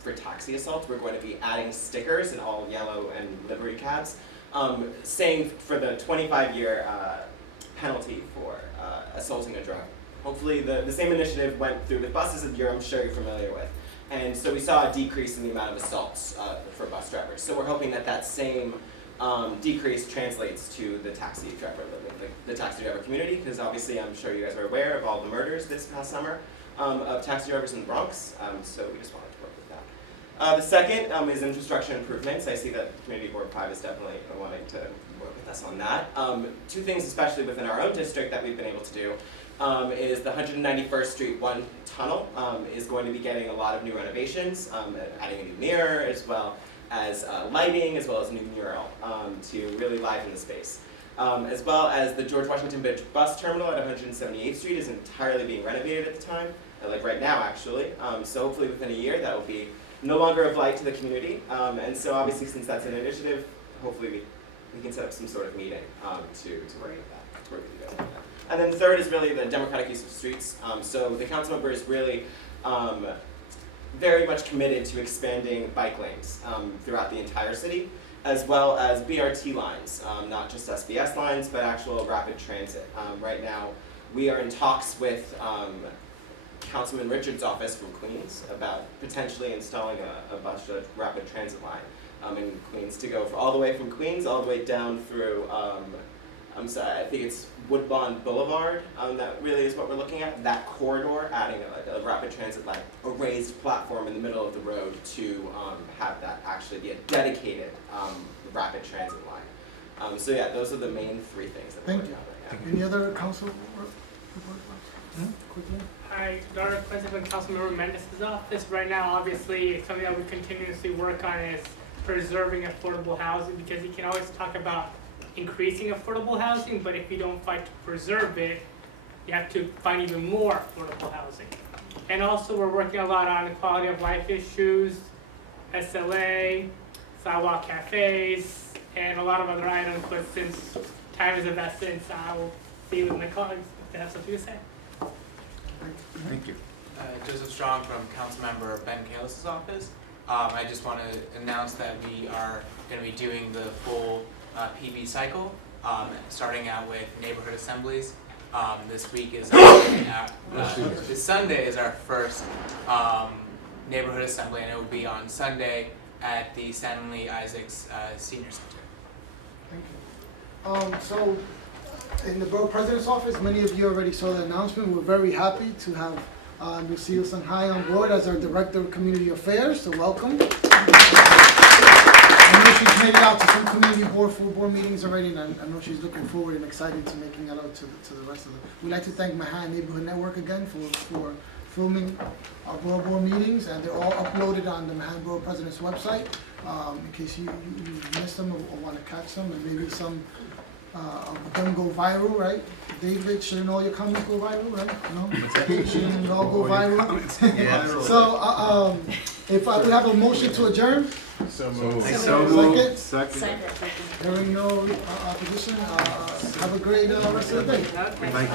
for taxi assault. We're going to be adding stickers in all yellow and livery cabs, saying for the 25-year penalty for assaulting a driver. Hopefully the same initiative went through with buses that I'm sure you're familiar with. And so we saw a decrease in the amount of assaults for bus drivers. So we're hoping that that same decrease translates to the taxi driver community, because obviously I'm sure you guys are aware of all the murders this past summer of taxi drivers in the Bronx. So we just wanted to work with that. The second is infrastructure improvements. I see that Community Board 5 is definitely wanting to work with us on that. 2 things, especially within our own district, that we've been able to do. Is the 191st Street 1 tunnel is going to be getting a lot of new renovations, adding a new mirror as well as lighting, as well as a new mural to really liven the space. As well as the George Washington Bridge bus terminal at 178th Street is entirely being renovated at the time, like right now actually. So hopefully within a year that will be no longer of light to the community. And so obviously since that's an initiative, hopefully we can set up some sort of meeting to work with that, to work with you guys on that. And then the third is really the democratic use of streets. So the council member is really very much committed to expanding bike lanes throughout the entire city, as well as BRT lines, not just SBS lines, but actual rapid transit. Right now, we are in talks with Councilman Richard's office from Queens about potentially installing a bus rapid transit line in Queens to go all the way from Queens all the way down through I think it's Woodbine Boulevard, that really is what we're looking at. That corridor, adding a rapid transit line, a raised platform in the middle of the road to have that actually be a dedicated rapid transit line. So yeah, those are the main 3 things that we're working on right now. Any other council report? Quickly. Hi, Dr. Quincy from Councilmember Mendez's office. Right now, obviously, something that we continuously work on is preserving affordable housing, because you can always talk about increasing affordable housing, but if you don't fight to preserve it, you have to find even more affordable housing. And also, we're working a lot on quality of life issues, SLA, sidewalk cafes, and a lot of other items, but since time is of essence, I'll be with my colleagues if they have something to say. Thank you. Joseph Strong from Councilmember Ben Kalis's office. I just want to announce that we are going to be doing the full PB cycle, starting out with neighborhood assemblies. This week is this Sunday is our first neighborhood assembly, and it will be on Sunday at the Stanley Isaacs Senior Center. So, in the Borough President's office, many of you already saw the announcement. We're very happy to have Lucille Sanhai on board as our Director of Community Affairs, so welcome. I know she's made it out to some community board, full board meetings already, and I know she's looking forward and excited to making it out to the rest of them. We'd like to thank Manhattan Neighborhood Network again for filming our Borough Board meetings, and they're all uploaded on the Manhattan Borough President's website, in case you missed them or want to catch them, and maybe some of them go viral, right? David, shouldn't all your comments go viral, right? No? Shouldn't all go viral? So, if we have a motion to adjourn? So moved. Second? Hearing no opposition, have a great rest of the day. Thank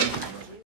you.